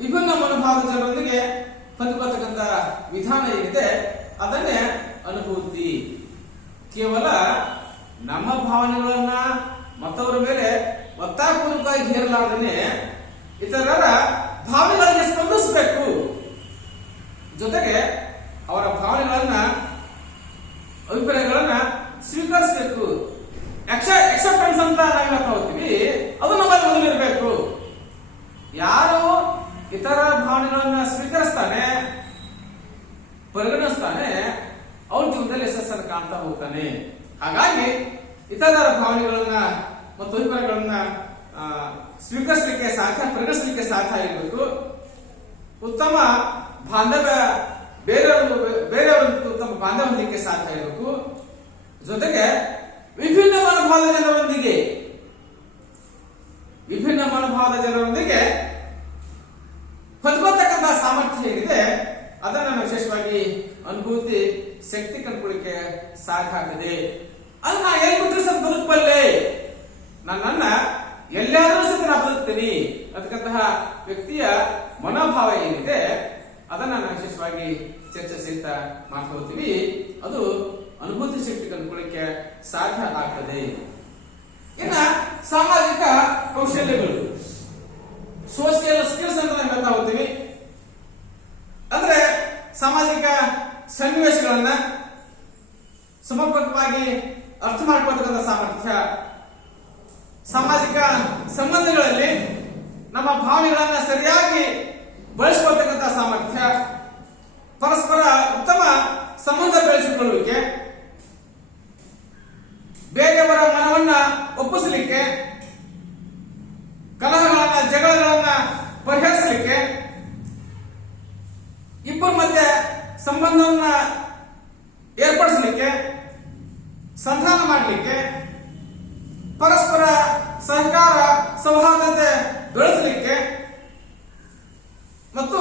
ವಿಭಿನ್ನ ಮನೋಭಾವದ ಜನರೊಂದಿಗೆ ಹೊಂದಿಕೊಳ್ಳತಕ್ಕಂಥ ವಿಧಾನ ಏನಿದೆ ಅದನ್ನೇ ಅನುಭೂತಿ. ಕೇವಲ ನಮ್ಮ ಭಾವನೆಗಳನ್ನ ಮತ್ತವರ ಮೇಲೆ ಒತ್ತಾಯಪೂರ್ವಕವಾಗಿ ಹೇರಲಾರದೇನೆ ಇತರರ ಭಾವನೆಗಳಿಗೆ ಸ್ಪಂದಿಸಬೇಕು. ಜೊತೆಗೆ ಅವರ ಭಾವನೆಗಳನ್ನ ಅಭಿಪ್ರಾಯಗಳನ್ನ ಸ್ವೀಕರಿಸಬೇಕು. ಎಕ್ಸೆಪ್ಟೆನ್ಸ್ ಅಂತ ನಾವು ಹೇಳ್ತಾ ಹೋಗ್ತೀವಿ, ಅದು ನಮ್ಮಲ್ಲಿ ಮೊದಲಿರಬೇಕು. ಯಾರು ಇತರ ಭಾವನೆಗಳನ್ನ ಸ್ವೀಕರಿಸ್ತಾನೆ, ಪರಿಗಣಿಸ್ತಾನೆ, ಅವನ ಜೀವನದಲ್ಲಿ ಯಶಸ್ಸನ್ನು ಕಾಣ್ತಾ ಹೋಗ್ತಾನೆ. ಹಾಗಾಗಿ ಇತರರ ಭಾವನೆಗಳನ್ನ ಮತ್ತು ಅಭಿಪ್ರಾಯಗಳನ್ನ ಸ್ವೀಕರಿಸಲಿಕ್ಕೆ ಸಾಧ್ಯ, ಪರಿಗಣಿಸಲಿಕ್ಕೆ ಸಾಧ್ಯ ಆಗಿರಬೇಕು. ಉತ್ತಮ ಬಾಂಧವ್ಯ, ಬೇರೆಯವರ ಉತ್ತಮ ಬಾಂಧವ್ಯ ಹೊಂದಲಿಕ್ಕೆ ಸಾಧ್ಯ ಇರಬೇಕು. ಜೊತೆಗೆ ವಿಭಿನ್ನ ಮನೋಭಾವದ ಜನರೊಂದಿಗೆ ಹೊಂದ್ಕೊಳ್ತಕ್ಕಂಥ ಸಾಮರ್ಥ್ಯ ಏನಿದೆ ಅದನ್ನ ವಿಶೇಷವಾಗಿ ಅನುಭೂತಿ ಶಕ್ತಿ ಕಂಡುಕೊಳ್ಳಿಕ್ಕೆ ಸಾಧ್ಯ ಆಗ್ತದೆ. ಅಲ್ಲಿ ನಾ ಎಲ್ಲಿ ಗುರುತಿಸಲು ಬದುಕಬಲ್ಲೆ, ನನ್ನನ್ನ ಎಲ್ಲಾದರೂ ಸಹಿತ ನಾ ಬದುಕ್ತೀನಿ ಅಂತಕ್ಕಂತಹ ವ್ಯಕ್ತಿಯ ಮನೋಭಾವ ಏನಿದೆ ಅದನ್ನ ನಾವು ವಿಶೇಷವಾಗಿ ಚರ್ಚೆ ಸಹಿತ ಮಾಡ್ಕೊಳ್ತೀವಿ. ಅದು ಅನುಭೂತಿ ಶಕ್ತಿ ಕಂಡುಕೊಳ್ಳಿಕ್ಕೆ ಸಾಧ್ಯ ಆಗ್ತದೆ. ಇನ್ನ ಸಾಮಾಜಿಕ ಕೌಶಲ್ಯಗಳು, ಸೋಷಿಯಲ್ ಸ್ಕಿಲ್ಸ್ ಅಂತ ನಾವು ಹೇಳ್ತಾ ಹೋಗ್ತೀವಿ. ಅಂದ್ರೆ ಸಾಮಾಜಿಕ ಸನ್ನಿವೇಶಗಳನ್ನ ಸಮರ್ಪಕವಾಗಿ ಅರ್ಥ ಮಾಡಿಕೊಳ್ತಕ್ಕಂಥ ಸಾಮರ್ಥ್ಯ, ಸಾಮಾಜಿಕ ಸಂಬಂಧಗಳಲ್ಲಿ ನಮ್ಮ ಭಾವನೆಗಳನ್ನ ಸರಿಯಾಗಿ ಬಳಸಿಕೊಳ್ತಕ್ಕಂಥ ಸಾಮರ್ಥ್ಯ, ಪರಸ್ಪರ ಉತ್ತಮ ಸಂಬಂಧ ಬೆಳೆಸಿಕೊಳ್ಳುವಿಕೆ, ಬೇರೆಯವರ ಮನವನ್ನ ಒಪ್ಪಿಸಲಿಕ್ಕೆ, ಕಲಹಗಳನ್ನ ಜಗಳಗಳನ್ನ ಪರಿಹರಿಸಲಿಕ್ಕೆ, ಇಬ್ಬರ ಮಧ್ಯೆ ಸಂಬಂಧವನ್ನ ಏರ್ಪಡಿಸಲಿಕ್ಕೆ, ಸಂಧಾನ ಮಾಡಲಿಕ್ಕೆ, ಪರಸ್ಪರ ಸಹಕಾರ ಸೌಹಾರ್ದತೆ ಬೆಳೆಸಲಿಕ್ಕೆ ಮತ್ತು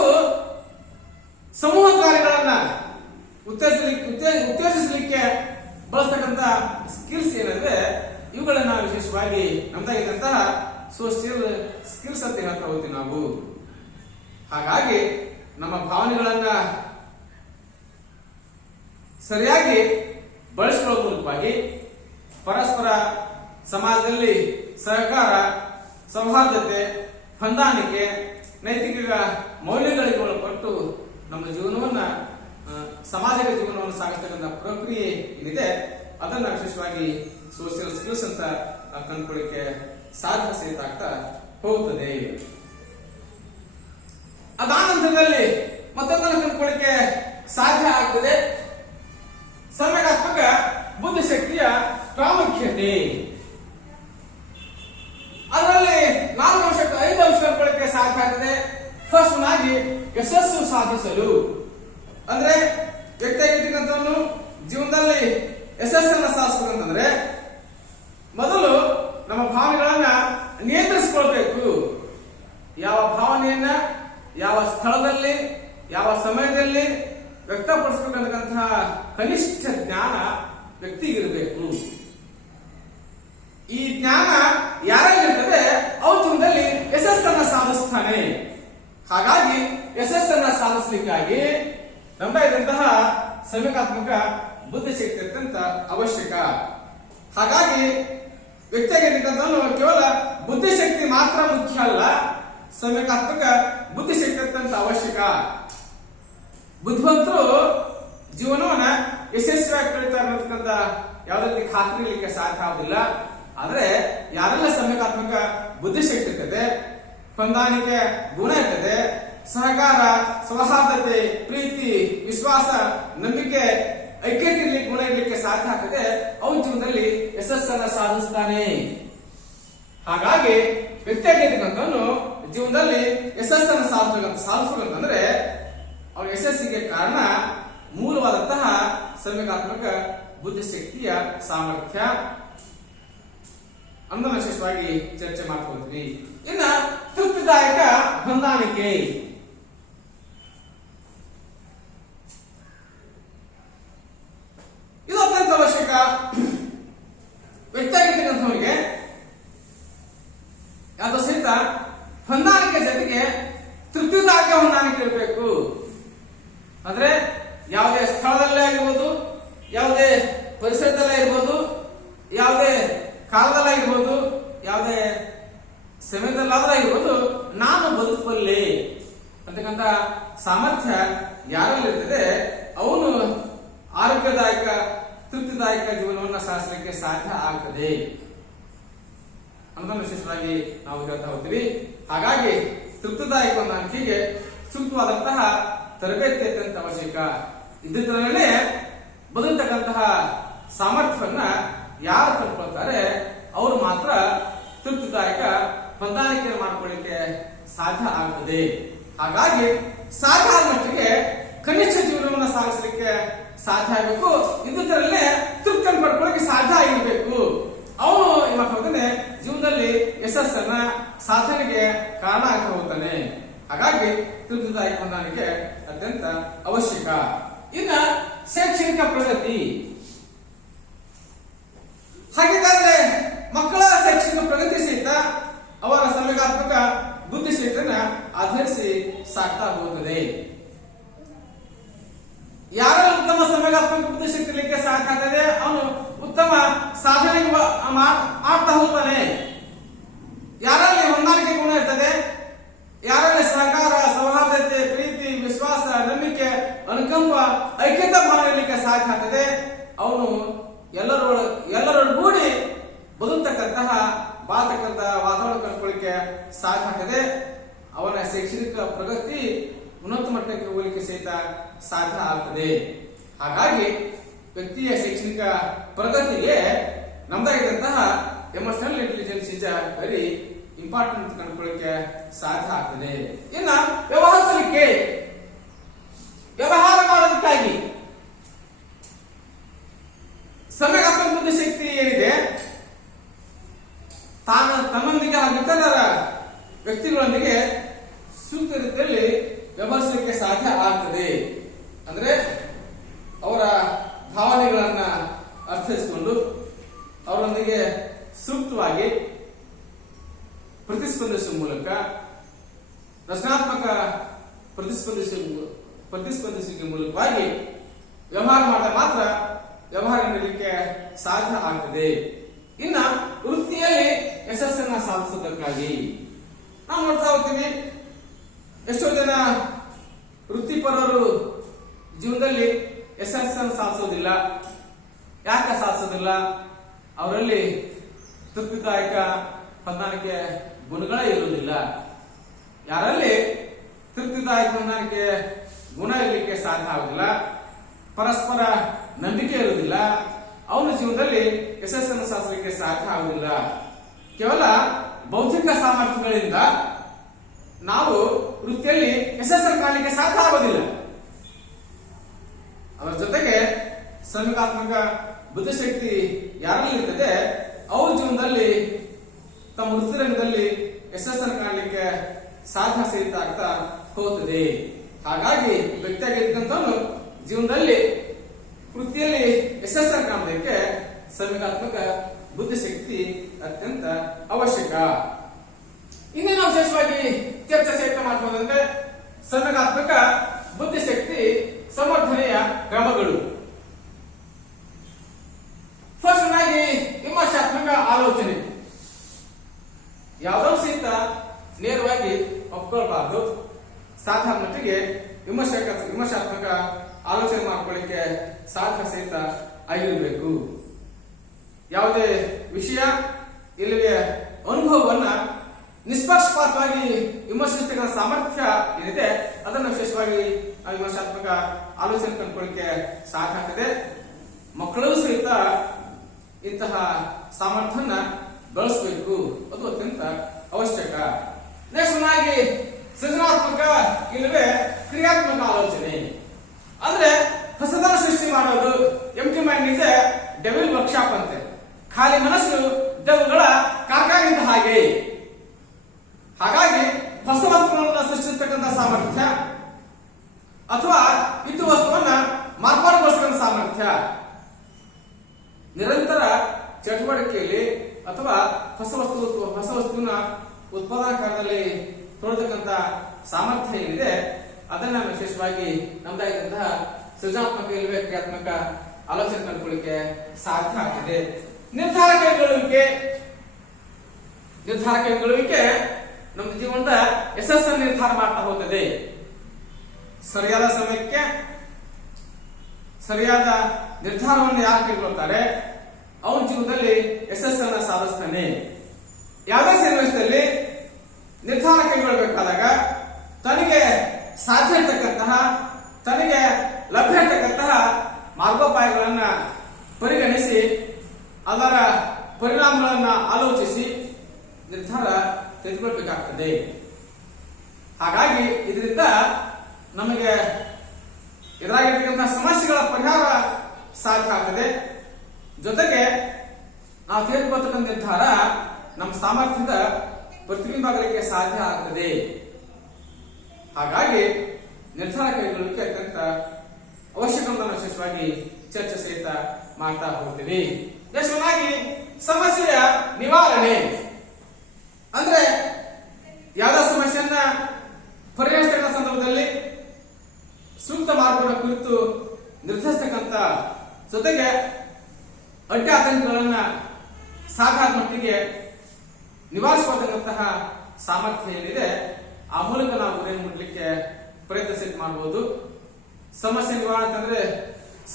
ಸಮೂಹ ಕಾರ್ಯಗಳನ್ನ ಉತ್ತೇಜಿಸಲಿಕ್ಕೆ ಬಳಸ್ತಕ್ಕಂಥ ಸ್ಕಿಲ್ಸ್ ಏನಿದೆ ಇವುಗಳನ್ನ ವಿಶೇಷವಾಗಿ ನಮ್ದಾಗಿದ್ದಂತಹ ಸೋಷಿಯಲ್ ಸ್ಕಿಲ್ಸ್ ಅಂತ ಹೇಳ್ತಾ ಹೋಗ್ತೀವಿ ನಾವು. ಹಾಗಾಗಿ ನಮ್ಮ ಭಾವನೆಗಳನ್ನ ಸರಿಯಾಗಿ ಬಳಸಿಕೊಳ್ಳುವ ಮೂಲಕವಾಗಿ ಪರಸ್ಪರ ಸಮಾಜದಲ್ಲಿ ಸಹಕಾರ, ಸೌಹಾರ್ದತೆ, ಹೊಂದಾಣಿಕೆ, ನೈತಿಕ ಮೌಲ್ಯಗಳಿಗೆ ಒಳಪಟ್ಟು ನಮ್ಮ ಜೀವನವನ್ನ ಸಮಾಜದ ಜೀವನವನ್ನು ಸಾಗಿಸ್ತಕ್ಕಂಥ ಪ್ರಕ್ರಿಯೆ ಏನಿದೆ ಅದನ್ನ ವಿಶೇಷವಾಗಿ ಸೋಷಿಯಲ್ ಸ್ಕಿಲ್ಸ್ ಅಂತ ಕಂಡುಕೊಳ್ಳಿಕ್ಕೆ ಸಾಧ್ಯ ಸಹಿತ ಆಗ್ತಾ ಹೋಗುತ್ತದೆ. ಅದಾನಂತರದಲ್ಲಿ ಮತ್ತೊಂದನ್ನು ಕಂಡುಕೊಳ್ಳಿಕ್ಕೆ ಸಾಧ್ಯ ಆಗ್ತದೆ ಸಂವೇಗಾತ್ಮಕ ಬುದ್ಧಿಶಕ್ತಿಯ ಪ್ರಾಮುಖ್ಯತೆ. ಅದರಲ್ಲಿ 4 ಅಂಶಕ್ಕೆ 5 ಅಂಶ ಕಂಡುಕೊಳ್ಳಿಕ್ಕೆ ಸಾಧ್ಯ ಆಗ್ತದೆ. ಫಸ್ಟ್ ಆಗಿ ಯಶಸ್ಸು ಸಾಧಿಸಲು ಅಂದ್ರೆ ವ್ಯಕ್ತಿಯಾಗಿರ್ತಕ್ಕಂಥವನು ಜೀವನದಲ್ಲಿ ಯಶಸ್ಸನ್ನ ಸಾಧಿಸಬೇಕಂತಂದ್ರೆ ಮೊದಲು ನಮ್ಮ ಭಾವನೆಗಳನ್ನ ನಿಯಂತ್ರಿಸಿಕೊಳ್ಬೇಕು. ಯಾವ ಭಾವನೆಯನ್ನ ಯಾವ ಸ್ಥಳದಲ್ಲಿ ಯಾವ ಸಮಯದಲ್ಲಿ ವ್ಯಕ್ತಪಡಿಸಬೇಕಂತಹ ಕನಿಷ್ಠ ಜ್ಞಾನ ವ್ಯಕ್ತಿಗಿರಬೇಕು. ಈ ಜ್ಞಾನ ಯಾರಲ್ಲಿರ್ತದೆ ಅವನ ಜೀವನದಲ್ಲಿ ಯಶಸ್ಸನ್ನ ಸಾಧಿಸ್ತಾನೆ. ಹಾಗಾಗಿ ಯಶಸ್ಸನ್ನ ಸಾಧಿಸಲಿಕ್ಕಾಗಿ ನಮ್ಮದಾದಂತಹ ಸಂವೇಗಾತ್ಮಕ ಬುದ್ಧಿಶಕ್ತಿ ಅತ್ಯಂತ ಅವಶ್ಯಕ. ಹಾಗಾಗಿ ವ್ಯಕ್ತಿಯಾಗಿರ್ತಕ್ಕಂಥವನು ಕೇವಲ ಬುದ್ಧಿಶಕ್ತಿ ಮಾತ್ರ ಮುಖ್ಯ ಅಲ್ಲ, ಸಂವೇಗಾತ್ಮಕ ಬುದ್ಧಿಶಕ್ತಿ ಅತ್ಯಂತ ಅವಶ್ಯಕ. ಬುದ್ಧಿವಂತರು ಜೀವನವನ್ನ ಯಶಸ್ವಿಯಾಗಿ ಕಳೀತಾ ಇರತಕ್ಕಂಥ ಯಾವುದೇ ಖಾತ್ರಿ ಇರಲಿಕ್ಕೆ ಸಾಧ್ಯ ಆಗುದಿಲ್ಲ. ಆದ್ರೆ ಯಾರೆಲ್ಲ ಸಂವೇಗಾತ್ಮಕ ಬುದ್ಧಿಶಕ್ತಿ ಇರ್ತದೆ, ಹೊಂದಾಣಿಕೆ ಗುಣ ಇರ್ತದೆ, ಸಹಕಾರ, ಸೌಹಾರ್ದತೆ, ಪ್ರೀತಿ, ವಿಶ್ವಾಸ, ನಂಬಿಕೆ, ಐಕ್ಯತೆ ಇರ್ಲಿಕ್ಕೆ ಗುಣ ಇರ್ಲಿಕ್ಕೆ ಸಾಧ್ಯ ಆಗ್ತದೆ, ಅವನ ಜೀವನದಲ್ಲಿ ಯಶಸ್ಸನ್ನ ಸಾಧಿಸ್ತಾನೆ. ಹಾಗಾಗಿ ವ್ಯಕ್ತಿಯಾಗಿರ್ತಕ್ಕಂಥವನು ಜೀವನದಲ್ಲಿ ಯಶಸ್ಸನ್ನು ಸಾಧಿಸಬೇಕಂತಂದ್ರೆ ಅವನ ಯಶಸ್ಸಿಗೆ ಕಾರಣ ಮೂಲವಾದಂತಹ ಸಂವೇಗಾತ್ಮಕ ಬುದ್ಧಿಶಕ್ತಿಯ ಸಾಮರ್ಥ್ಯ ಅನ್ನೋ ವಿಶೇಷವಾಗಿ ಚರ್ಚೆ ಮಾಡ್ಕೊಳ್ತೀವಿ. ಇನ್ನ ತೃಪ್ತಿದಾಯಕ ಹೊಂದಾಣಿಕೆ. ಇದು ಅತ್ಯಂತ ಅವಶ್ಯಕ. ವ್ಯಕ್ತಿಯಾಗಿರ್ತಕ್ಕಂಥವನಿಗೆ ಯಾವ್ದು ಸಹಿತ ಹೊಂದಾಣಿಕೆ ಜೊತೆಗೆ ತೃಪ್ತಿದಾಯಕ ಹೊಂದಾಣಿಕೆ ಇರಬೇಕು. ಅಂದ್ರೆ ಯಾವುದೇ ಸ್ಥಳದಲ್ಲೇ ಆಗಿರ್ಬೋದು, ಯಾವುದೇ ಪರಿಸರದಲ್ಲೇ ಇರ್ಬೋದು, ಯಾವುದೇ ಕಾಲದಲ್ಲೇ ಇರ್ಬೋದು, ಯಾವುದೇ ಸಮಯದಲ್ಲಾಗಿರ್ಬೋದು, ನಾನು ಬದುಕಬಲ್ಲೆ ಅಂತಕ್ಕಂಥ ಸಾಮರ್ಥ್ಯ ಯಾರಲ್ಲಿ ಇರ್ತದೆ ಅವನು ಆರೋಗ್ಯದಾಯಕ ತೃಪ್ತಿದಾಯಕ ಜೀವನವನ್ನು ಸಾಧಿಸಲಿಕ್ಕೆ ಸಾಧ್ಯ ಆಗ್ತದೆ ಅನ್ನೋದನ್ನು ವಿಶೇಷವಾಗಿ ನಾವು ಹೇಳ್ತಾ ಹೋಗ್ತೀವಿ. ಹಾಗಾಗಿ ತೃಪ್ತಿದಾಯಕ ಹೊಂದಾಣಿಕೆಗೆ ಸೂಕ್ತವಾದಂತಹ ತರಬೇತಿ ಅತ್ಯಂತ ಅವಶ್ಯಕ. ಇದ್ದಿದ್ದರಲ್ಲೇ ಬದುಕತಕ್ಕಂತಹ ಸಾಮರ್ಥ್ಯವನ್ನ ಯಾರು ಕಂಡುಕೊಳ್ತಾರೆ ಅವರು ಮಾತ್ರ ತೃಪ್ತಿದಾಯಕ ಹೊಂದಾಣಿಕೆ ಮಾಡಿಕೊಳ್ಳಿಕ್ಕೆ ಸಾಧ್ಯ ಆಗ್ತದೆ. ಹಾಗಾಗಿ ಸಾಧ್ಯ ಆದ ಮಟ್ಟಿಗೆ ಕನಿಷ್ಠ ಜೀವನವನ್ನು ಸಾಗಿಸಲಿಕ್ಕೆ ಸಾಧ್ಯ ಆಗಬೇಕು. ಇದ್ದುದರಲ್ಲೇ ತೃಪ್ತಿಯನ್ನು ಪಡ್ಕೊಳ್ಳಿಕ್ಕೆ ಸಾಧ್ಯ ಆಗಿರ್ಬೇಕು. ಅವನು ಏನಾಗ್ತಾನೆ ಜೀವನದಲ್ಲಿ ಯಶಸ್ಸನ್ನ ಸಾಧನೆಗೆ ಕಾರಣ ಆಗ್ತಾ ಹೋಗ್ತಾನೆ. ಹಾಗಾಗಿ ತೃಪ್ತಿದಾಯಕ ಹೊಂದಾಣಿಕೆ ಅತ್ಯಂತ ಅವಶ್ಯಕ. ಇನ್ನ ಶೈಕ್ಷಣಿಕ ಪ್ರಗತಿ. ಹಾಗಾದ್ರೆ ಮಕ್ಕಳ ಶೈಕ್ಷಣಿಕ ಪ್ರಗತಿ ಸಹಿತ ಅವರ ಸಂವೇಗಾತ್ಮಕ ಬುದ್ಧಿಶಕ್ತಿಯನ್ನ ಆಧರಿಸಿ ಸಾಕ್ತಾ ಹೋಗುತ್ತದೆ. ಯಾರಲ್ಲಿ ಉತ್ತಮ ಸಂವೇಗಾತ್ಮಕ ಬುದ್ಧಿಶಕ್ತಿ ಇರಲಿಕ್ಕೆ ಸಾಧ್ಯ ಆಗ್ತದೆ ಅವನು ಉತ್ತಮ ಸಾಧನೆ ಮಾಡ್ತಾ ಹೋಗ್ತಾನೆ. ಯಾರಲ್ಲಿ ಹೊಂದಾಣಿಕೆ ಗುಣ ಇರ್ತದೆ, ಯಾರಲ್ಲಿ ಸಹಕಾರ, ಸೌಹಾರ್ದತೆ, ಪ್ರೀತಿ, ವಿಶ್ವಾಸ, ನಂಬಿಕೆ, ಅನುಕಂಪ, ಐಕ್ಯತಾ ಭಾವನೆ ಇರಲಿಕ್ಕೆ ಸಾಧ್ಯ ಆಗ್ತದೆ ಅವನು ಎಲ್ಲರೊಡಗೂಡಿ ಬದುಕತಕ್ಕಂತಹ ವಾತಾವರಣ ಕಂಡುಕೊಳ್ಳಿಕ್ಕೆ ಸಾಧ್ಯ ಆಗ್ತದೆ. ಅವನ ಶೈಕ್ಷಣಿಕ ಪ್ರಗತಿ ಉನ್ನತ ಮಟ್ಟಕ್ಕೆ ಹೋಗಲಿಕ್ಕೆ ಸಹಿತ ಸಾಧ್ಯ ಆಗ್ತದೆ. ಹಾಗಾಗಿ ವ್ಯಕ್ತಿಯ ಶೈಕ್ಷಣಿಕ ಪ್ರಗತಿಗೆ ನಮ್ಮ emotional intelligence is very important ಅಂತ ಕಂಡುಕೊಳ್ಳಿಕ್ಕೆ ಸಾಧ್ಯ ಆಗ್ತದೆ. ಇನ್ನ ವ್ಯವಹರಿಸಲಿಕ್ಕೆ, ವ್ಯವಹಾರ ಮಾಡೋದಕ್ಕಾಗಿ ಸಂವೇಗಾತ್ಮಕ ಬುದ್ಧಿಶಕ್ತಿ ಏನಿದೆ ತನ್ನೊಂದಿಗೆ ಹಾಗೂ ಇತರರ ವ್ಯಕ್ತಿಗಳೊಂದಿಗೆ ಸೂಕ್ತ ರೀತಿಯಲ್ಲಿ ವ್ಯವಹರಿಸಲಿಕ್ಕೆ ಸಾಧ್ಯ ಆಗ್ತದೆ. ಅಂದ್ರೆ ಅವರ ಭಾವನೆಗಳನ್ನ ಅರ್ಥೈಸಿಕೊಂಡು ಅವರೊಂದಿಗೆ ಸೂಕ್ತವಾಗಿ ಪ್ರತಿಸ್ಪಂದಿಸುವ ಮೂಲಕ ರಚನಾತ್ಮಕ ಪ್ರತಿಸ್ಪಂದಿಸುವಿಕೆ ಮೂಲಕವಾಗಿ ವ್ಯವಹಾರ ಮಾಡಿದ ಮಾತ್ರ ವ್ಯವಹಾರ ನೀಡಲಿಕ್ಕೆ ಸಾಧ್ಯ ಆಗ್ತದೆ. ಇನ್ನ ವೃತ್ತಿಯಲ್ಲಿ ಯಶಸ್ಸನ್ನ ಸಾಧಿಸೋದಕ್ಕಾಗಿ ನಾವು ನೋಡ್ತಾ ಹೋಗ್ತೀವಿ, ಎಷ್ಟೋ ಜನ ವೃತ್ತಿಪರರು ಜೀವನದಲ್ಲಿ ಯಶಸ್ಸನ್ನು ಸಾಧಿಸೋದಿಲ್ಲ. ಯಾಕೆ ಸಾಧಿಸೋದಿಲ್ಲ? ಅವರಲ್ಲಿ ತೃಪ್ತಿದಾಯಕ ಹೊಂದಾಣಿಕೆ ಗುಣಗಳೇ ಇರುವುದಿಲ್ಲ. ಯಾರಲ್ಲಿ ತೃಪ್ತಿದಾಯಕ ಹೊಂದಾಣಿಕೆ ಗುಣ ಇರಲಿಕ್ಕೆ ಸಾಧ್ಯ ಆಗುದಿಲ್ಲ, ಪರಸ್ಪರ ನಂಬಿಕೆ ಇರುವುದಿಲ್ಲ, ಅವನ ಜೀವನದಲ್ಲಿ ಯಶಸ್ಸನ್ನು ಸಾಧಿಸಲಿಕ್ಕೆ ಸಾಧ್ಯ ಆಗುವುದಿಲ್ಲ. ಕೇವಲ ಬೌದ್ಧಿಕ ಸಾಮರ್ಥ್ಯಗಳಿಂದ ನಾವು ವೃತ್ತಿಯಲ್ಲಿ ಯಶಸ್ಸನ್ನು ಕಾಣಲಿಕ್ಕೆ ಸಾಧ್ಯ ಆಗೋದಿಲ್ಲ. ಅದರ ಜೊತೆಗೆ ಸಂವೇಗಾತ್ಮಕ ಬುದ್ಧಿಶಕ್ತಿ ಯಾರಲ್ಲಿ ಇರ್ತದೆ ಅವ್ರ ಜೀವನದಲ್ಲಿ ತಮ್ಮ ವೃತ್ತಿ ರಂಗದಲ್ಲಿ ಯಶಸ್ಸನ್ನು ಕಾಣಲಿಕ್ಕೆ ಸಾಧ್ಯ ಸಹಿತ ಆಗ್ತಾ ಹೋಗ್ತದೆ. ಹಾಗಾಗಿ ವ್ಯಕ್ತಿಯಾಗಿದ್ದಂಥವನು ಜೀವನದಲ್ಲಿ ವೃತ್ತಿಯಲ್ಲಿ ಯಶಸ್ಸನ್ನು ಕಾಣೋದಕ್ಕೆ ಸಂವೇಗಾತ್ಮಕ ಬುದ್ಧಿಶಕ್ತಿ ಅತ್ಯಂತ ಅವಶ್ಯಕ. ಇನ್ನು ನಾವು ವಿಶೇಷವಾಗಿ ಚರ್ಚೆ ಸಹಿತ ಮಾಡ್ಬೋದಂದ್ರೆ ಸಂವೇಗಾತ್ಮಕ ಬುದ್ಧಿಶಕ್ತಿ ಸಮರ್ಥನೆಯ ಕ್ರಮಗಳು. ಫಸ್ಟ್ ಆಗಿ ವಿಮರ್ಶಾತ್ಮಕ ಆಲೋಚನೆ. ಯಾವುದೋ ಸಹಿತ ನೇರವಾಗಿ ಒಪ್ಕೊಳ್ಬಾರ್ದು. ಸಾಧಾರಣ ಮಟ್ಟಿಗೆ ವಿಮರ್ಶಾತ್ಮಕ ಆಲೋಚನೆ ಮಾಡ್ಕೊಳ್ಳಿಕ್ಕೆ ಸಾಧ್ಯ ಸಹಿತ ಆಗಿರಬೇಕು. ಯಾವುದೇ ವಿಷಯ ಇಲ್ಲಿಗೆ ಅನುಭವವನ್ನ ನಿಷ್ಪಕ್ಷಪಾತವಾಗಿ ವಿಮರ್ಶಿಸತಕ್ಕಂಥ ಸಾಮರ್ಥ್ಯ ಏನಿದೆ ಅದನ್ನು ವಿಶೇಷವಾಗಿ ವಿಮರ್ಶಾತ್ಮಕ ಆಲೋಚನೆ ಕಂಡುಕೊಳ್ಳಿಕ್ಕೆ ಸಾಧ್ಯ ಆಗ್ತದೆ. ಮಕ್ಕಳು ಸಹಿತ ಇಂತಹ ಸಾಮರ್ಥ್ಯನ ಬಳಸಬೇಕು, ಅದು ಅತ್ಯಂತ ಅವಶ್ಯಕ. ನೆಕ್ಸ್ಟ್ ಆಗಿ ಸೃಜನಾತ್ಮಕ ಇಲ್ಲವೇ ಕ್ರಿಯಾತ್ಮಕ ಆಲೋಚನೆ. ಅಂದ್ರೆ ಹೊಸದನ್ನು ಸೃಷ್ಟಿ ಮಾಡೋದು. ಎಂಟಿ ಮೈಂಡ್ ಇದೆ ಡೆವಿಲ್ ವರ್ಕ್ಶಾಪ್ ಅಂತೆ. ಖಾಲಿ ಮನಸ್ಸು ದೆವ್ವಗಳ ಕಾರ್ಖಾನೆ ಇದ್ದ ಹಾಗೆ. ಹಾಗಾಗಿ ಹೊಸ ವಸ್ತುಗಳನ್ನು ಸೃಷ್ಟಿಸತಕ್ಕಂಥ ಸಾಮರ್ಥ್ಯ ಅಥವಾ ಇದ್ದು ವಸ್ತುವನ್ನ ಮಾರ್ಪಾಡುಗೊಳಿಸತಕ್ಕಂಥ ಸಾಮರ್ಥ್ಯ, ನಿರಂತರ ಚಟುವಟಿಕೆಯಲ್ಲಿ ಅಥವಾ ಹೊಸ ವಸ್ತುವಿನ ಉತ್ಪಾದನಾ ಕಾರ್ಯದಲ್ಲಿ ತೊಡತಕ್ಕಂಥ ಸಾಮರ್ಥ್ಯ ಏನಿದೆ ಅದನ್ನ ವಿಶೇಷವಾಗಿ ನಮ್ದಾಗಿದ್ದಂತಹ ಸೃಜನಾತ್ಮಕ ಇಲ್ಲವೇ ಕ್ರಿಯಾತ್ಮಕ ಆಲೋಚನೆ ಕಂಡುಕೊಳ್ಳಿಕ್ಕೆ ಸಾಧ್ಯ ಆಗ್ತದೆ. ನಿರ್ಧಾರ ಕೈಗೊಳ್ಳುವಿಕೆ ನಮ್ಮ ಜೀವನದ ಯಶಸ್ಸನ್ನು ನಿರ್ಧಾರ ಮಾಡ್ತಾ ಹೋಗ್ತದೆ. ಸರಿಯಾದ ಸಮಯಕ್ಕೆ ಸರಿಯಾದ ನಿರ್ಧಾರವನ್ನು ಯಾರು ಕೈಗೊಳ್ತಾರೆ ಅವನ ಜೀವನದಲ್ಲಿ ಯಶಸ್ಸನ್ನು ಸಾಧಿಸ್ತಾನೆ. ಯಾವುದೇ ಸನ್ನಿವೇಶದಲ್ಲಿ ನಿರ್ಧಾರ ಕೈಗೊಳ್ಳಬೇಕಾದಾಗ ತನಗೆ ಸಾಧ್ಯ ಇರ್ತಕ್ಕಂತಹ ತನಗೆ ಲಭ್ಯ ಇರ್ತಕ್ಕಂತಹ ಮಾರ್ಗೋಪಾಯಗಳನ್ನ ಪರಿಗಣಿಸಿ ಅದರ ಪರಿಣಾಮಗಳನ್ನ ಆಲೋಚಿಸಿ ನಿರ್ಧಾರ ತೆಗೆದುಕೊಳ್ಬೇಕಾಗ್ತದೆ. ಹಾಗಾಗಿ ಇದರಿಂದ ನಮಗೆ ಎದುರಾಗಿರ್ತಕ್ಕಂತಹ ಸಮಸ್ಯೆಗಳ ಪರಿಹಾರ ಸಾಧ್ಯ ಆಗ್ತದೆ. ಜೊತೆಗೆ ನಾವು ತೆಗೆದುಕೊಳ್ತಕ್ಕಂಥ ನಿರ್ಧಾರ ನಮ್ಮ ಸಾಮರ್ಥ್ಯದ ಪ್ರತಿಬಿಂಬ ಆಗಲಿಕ್ಕೆ ಸಾಧ್ಯ ಆಗ್ತದೆ. ಹಾಗಾಗಿ ನಿರ್ಧಾರ ಕೈಗೊಳ್ಳಲಿಕ್ಕೆ ಅತ್ಯಂತ ಅವಶ್ಯಕವನ್ನು ವಿಶೇಷವಾಗಿ ಚರ್ಚೆ ಸಹಿತ ಮಾಡ್ತಾ ಹೋಗ್ತೀವಿ. ಯಶಸ್ವಿಯಾಗಿ ಸಮಸ್ಯೆಯ ನಿವಾರಣೆ ಅಂದ್ರೆ ಯಾವುದೋ ಸಮಸ್ಯೆಯನ್ನ ಪರಿಹರಿಸತಕ್ಕಂಥ ಸಂದರ್ಭದಲ್ಲಿ ಸೂಕ್ತ ಮಾರ್ಗದ ಕುರಿತು ನಿರ್ಧರಿಸತಕ್ಕಂಥ ಜೊತೆಗೆ ಅಡ್ಡ ಆತಂಕಗಳನ್ನ ಸಾಕಾದ ಮಟ್ಟಿಗೆ ನಿವಾರಿಸಿಕೊಳ್ಳತಕ್ಕಂತಹ ಸಾಮರ್ಥ್ಯ ಏನಿದೆ ಆ ಮೂಲಕ ನಾವು ಗುರಿಯನ್ನು ಮುಟ್ಲಿಕ್ಕೆ ಪ್ರಯತ್ನ ಮಾಡಬಹುದು. ಸಮಸ್ಯೆ ನಿವಾರಣೆ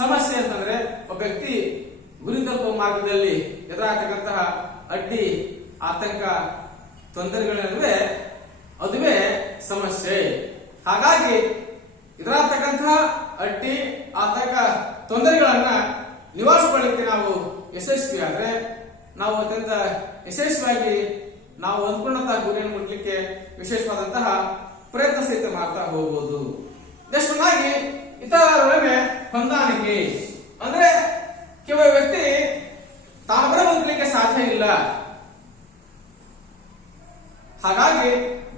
ಸಮಸ್ಯೆ ಅಂತಂದ್ರೆ ಒಬ್ಬ ವ್ಯಕ್ತಿ ಗುರಿ ತಲುಪುವ ಮಾರ್ಗದಲ್ಲಿ ಎದುರಾಗತಕ್ಕಂತಹ ಅಡ್ಡಿ ಆತಂಕ ತೊಂದರೆಗಳ ನಡುವೆ ಅದುವೇ ಸಮಸ್ಯೆ. ಹಾಗಾಗಿ ಎದುರಾಗತಕ್ಕಂತಹ ಅಡ್ಡಿ ಆತಂಕ ತೊಂದರೆಗಳನ್ನ ನಿವಾರಿಸಿಕೊಳ್ಳಿಕ್ಕೆ ನಾವು ಯಶಸ್ವಿಯಾದ್ರೆ ನಾವು ಅತ್ಯಂತ ಯಶಸ್ವಿಯಾಗಿ ನಾವು ಅಂದ್ಕೊಂಡಂತಹ ಗುರಿಯನ್ನು ಮುಟ್ಲಿಕ್ಕೆ ವಿಶೇಷವಾದಂತಹ ಪ್ರಯತ್ನ ಸಹಿತ ಮಾಡ್ತಾ ಹೋಗಬಹುದು. ನೆಕ್ಸ್ಟ್ ಇತರರೊಡನೆ ಹೊಂದಾಣಿಕೆ ಅಂದ್ರೆ ಕೆಲವು ವ್ಯಕ್ತಿ ತಾನೊಬ್ಬರೇ ಬದುಕಲಿಕ್ಕೆ ಸಾಧ್ಯ ಇಲ್ಲ, ಹಾಗಾಗಿ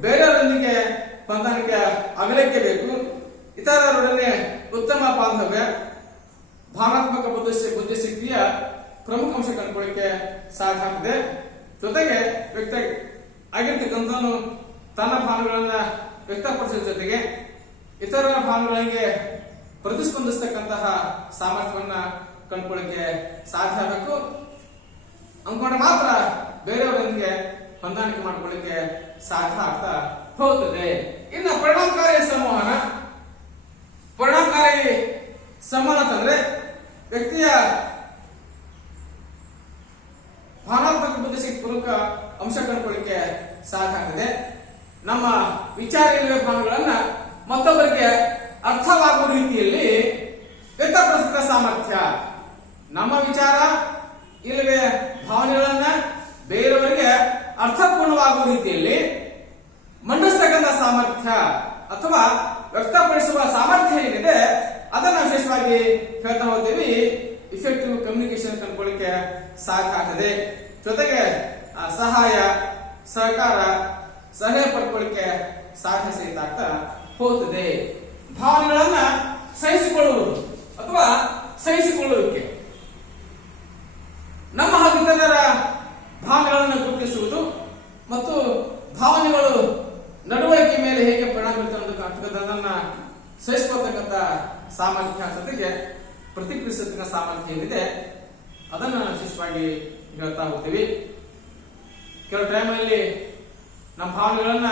ಬೇರೆಯವರೊಂದಿಗೆ ಹೊಂದಾಣಿಕೆ ಆಗಲಿಕ್ಕೆ ಬೇಕು. ಇತರರೊಡನೆ ಉತ್ತಮ ಬಾಂಧವ್ಯ, ಭಾವನಾತ್ಮಕ ಬುದ್ಧಿಶಕ್ತಿಯ ಪ್ರಮುಖ ಅಂಶ ಕಂಡುಕೊಳ್ಳಿಕ್ಕೆ ಸಾಧ್ಯ ಆಗ್ತದೆ. ಜೊತೆಗೆ ವ್ಯಕ್ತಿ ಆಗಿರ್ತಕ್ಕಂಥವನು ತನ್ನ ಭಾವನೆಗಳನ್ನ ವ್ಯಕ್ತಪಡಿಸುವ ಜೊತೆಗೆ ಇತರರ ಭಾವನೆಗಳಿಗೆ ಪ್ರತಿಸ್ಪಂದಿಸತಕ್ಕಂತಹ ಸಾಮರ್ಥ್ಯವನ್ನ ಕಂಡುಕೊಳ್ಳಿಕ್ಕೆ ಸಾಧ್ಯ ಆಗಬೇಕು. ಅಂದ್ಕೊಂಡ್ರೆ ಮಾತ್ರ ಬೇರೆಯವರೊಂದಿಗೆ ಹೊಂದಾಣಿಕೆ ಮಾಡಿಕೊಳ್ಳಿಕ್ಕೆ ಸಾಧ್ಯ ಆಗ್ತಾ ಹೋಗುತ್ತದೆ. ಇನ್ನು ಪರಿಣಾಮಕಾರಿ ಸಂವಹನ ಅಂತಂದ್ರೆ ವ್ಯಕ್ತಿಯ ಭಾವನಾತ್ಮಕ ಬುದ್ಧಿಶಕ್ತಿ ಪ್ರಮುಖ ಅಂಶ ಕಂಡುಕೊಳ್ಳಿಕ್ಕೆ ಸಾಧ್ಯ ಆಗ್ತದೆ. ನಮ್ಮ ವಿಚಾರ ಇಲ್ಲವೇ ಭಾವನೆಗಳನ್ನ ಮತ್ತೊಬ್ಬರಿಗೆ ಅರ್ಥವಾಗುವ ರೀತಿಯಲ್ಲಿ ವ್ಯಕ್ತಪಡಿಸಿದ ಸಾಮರ್ಥ್ಯ, ನಮ್ಮ ವಿಚಾರ ಇಲ್ಲವೇ ಭಾವನೆಗಳನ್ನ ಬೇರೆಯವರಿಗೆ ಅರ್ಥಪೂರ್ಣವಾಗುವ ರೀತಿಯಲ್ಲಿ ಮಂಡಿಸತಕ್ಕಂಥ ಸಾಮರ್ಥ್ಯ ಅಥವಾ ವ್ಯಕ್ತಪಡಿಸುವ ಸಾಮರ್ಥ್ಯ ಏನಿದೆ ಅದನ್ನ ವಿಶೇಷವಾಗಿ ಹೇಳ್ತಾ ಹೋಗ್ತೀವಿ. ಇಫೆಕ್ಟಿವ್ ಕಮ್ಯುನಿಕೇಶನ್ ಕಂಡುಕೊಳ್ಳಿಕ್ಕೆ ಸಾಧ್ಯ ಆಗ್ತದೆ. ಜೊತೆಗೆ ಸಹಾಯ, ಸಹಕಾರ, ಸಲಹೆ ಪಡ್ಕೊಳ್ಳಿಕ್ಕೆ ಸಾಧ್ಯ ಸಹಿತ ಆಗ್ತಾ ಹೋಗುತ್ತದೆ. ಭಾವನೆಗಳನ್ನ ಸಹಿಸಿಕೊಳ್ಳುವುದು ಅಥವಾ ಸಹಿಸಿಕೊಳ್ಳುವಿಕೆ, ನಮ್ಮ ಹಾಗೂ ಇತರರ ಭಾವನೆಗಳನ್ನು ಗುರುತಿಸುವುದು ಮತ್ತು ಭಾವನೆಗಳು ನಡವಳಿಕೆ ಮೇಲೆ ಹೇಗೆ ಪರಿಣಾಮ ಬೀರ್ತಕ್ಕಂಥ ಅದನ್ನ ಸಹಿಸಿಕೊಳ್ತಕ್ಕಂಥ ಸಾಮರ್ಥ್ಯ ಜೊತೆಗೆ ಪ್ರತಿಕ್ರಿಯಿಸತಕ್ಕಂಥ ಸಾಮರ್ಥ್ಯ ಏನಿದೆ ಅದನ್ನ ವಿಶೇಷವಾಗಿ ಹೇಳ್ತಾ ಹೋಗ್ತೀವಿ. ಕೆಲವು ಟೈಮಲ್ಲಿ ನಮ್ಮ ಭಾವನೆಗಳನ್ನ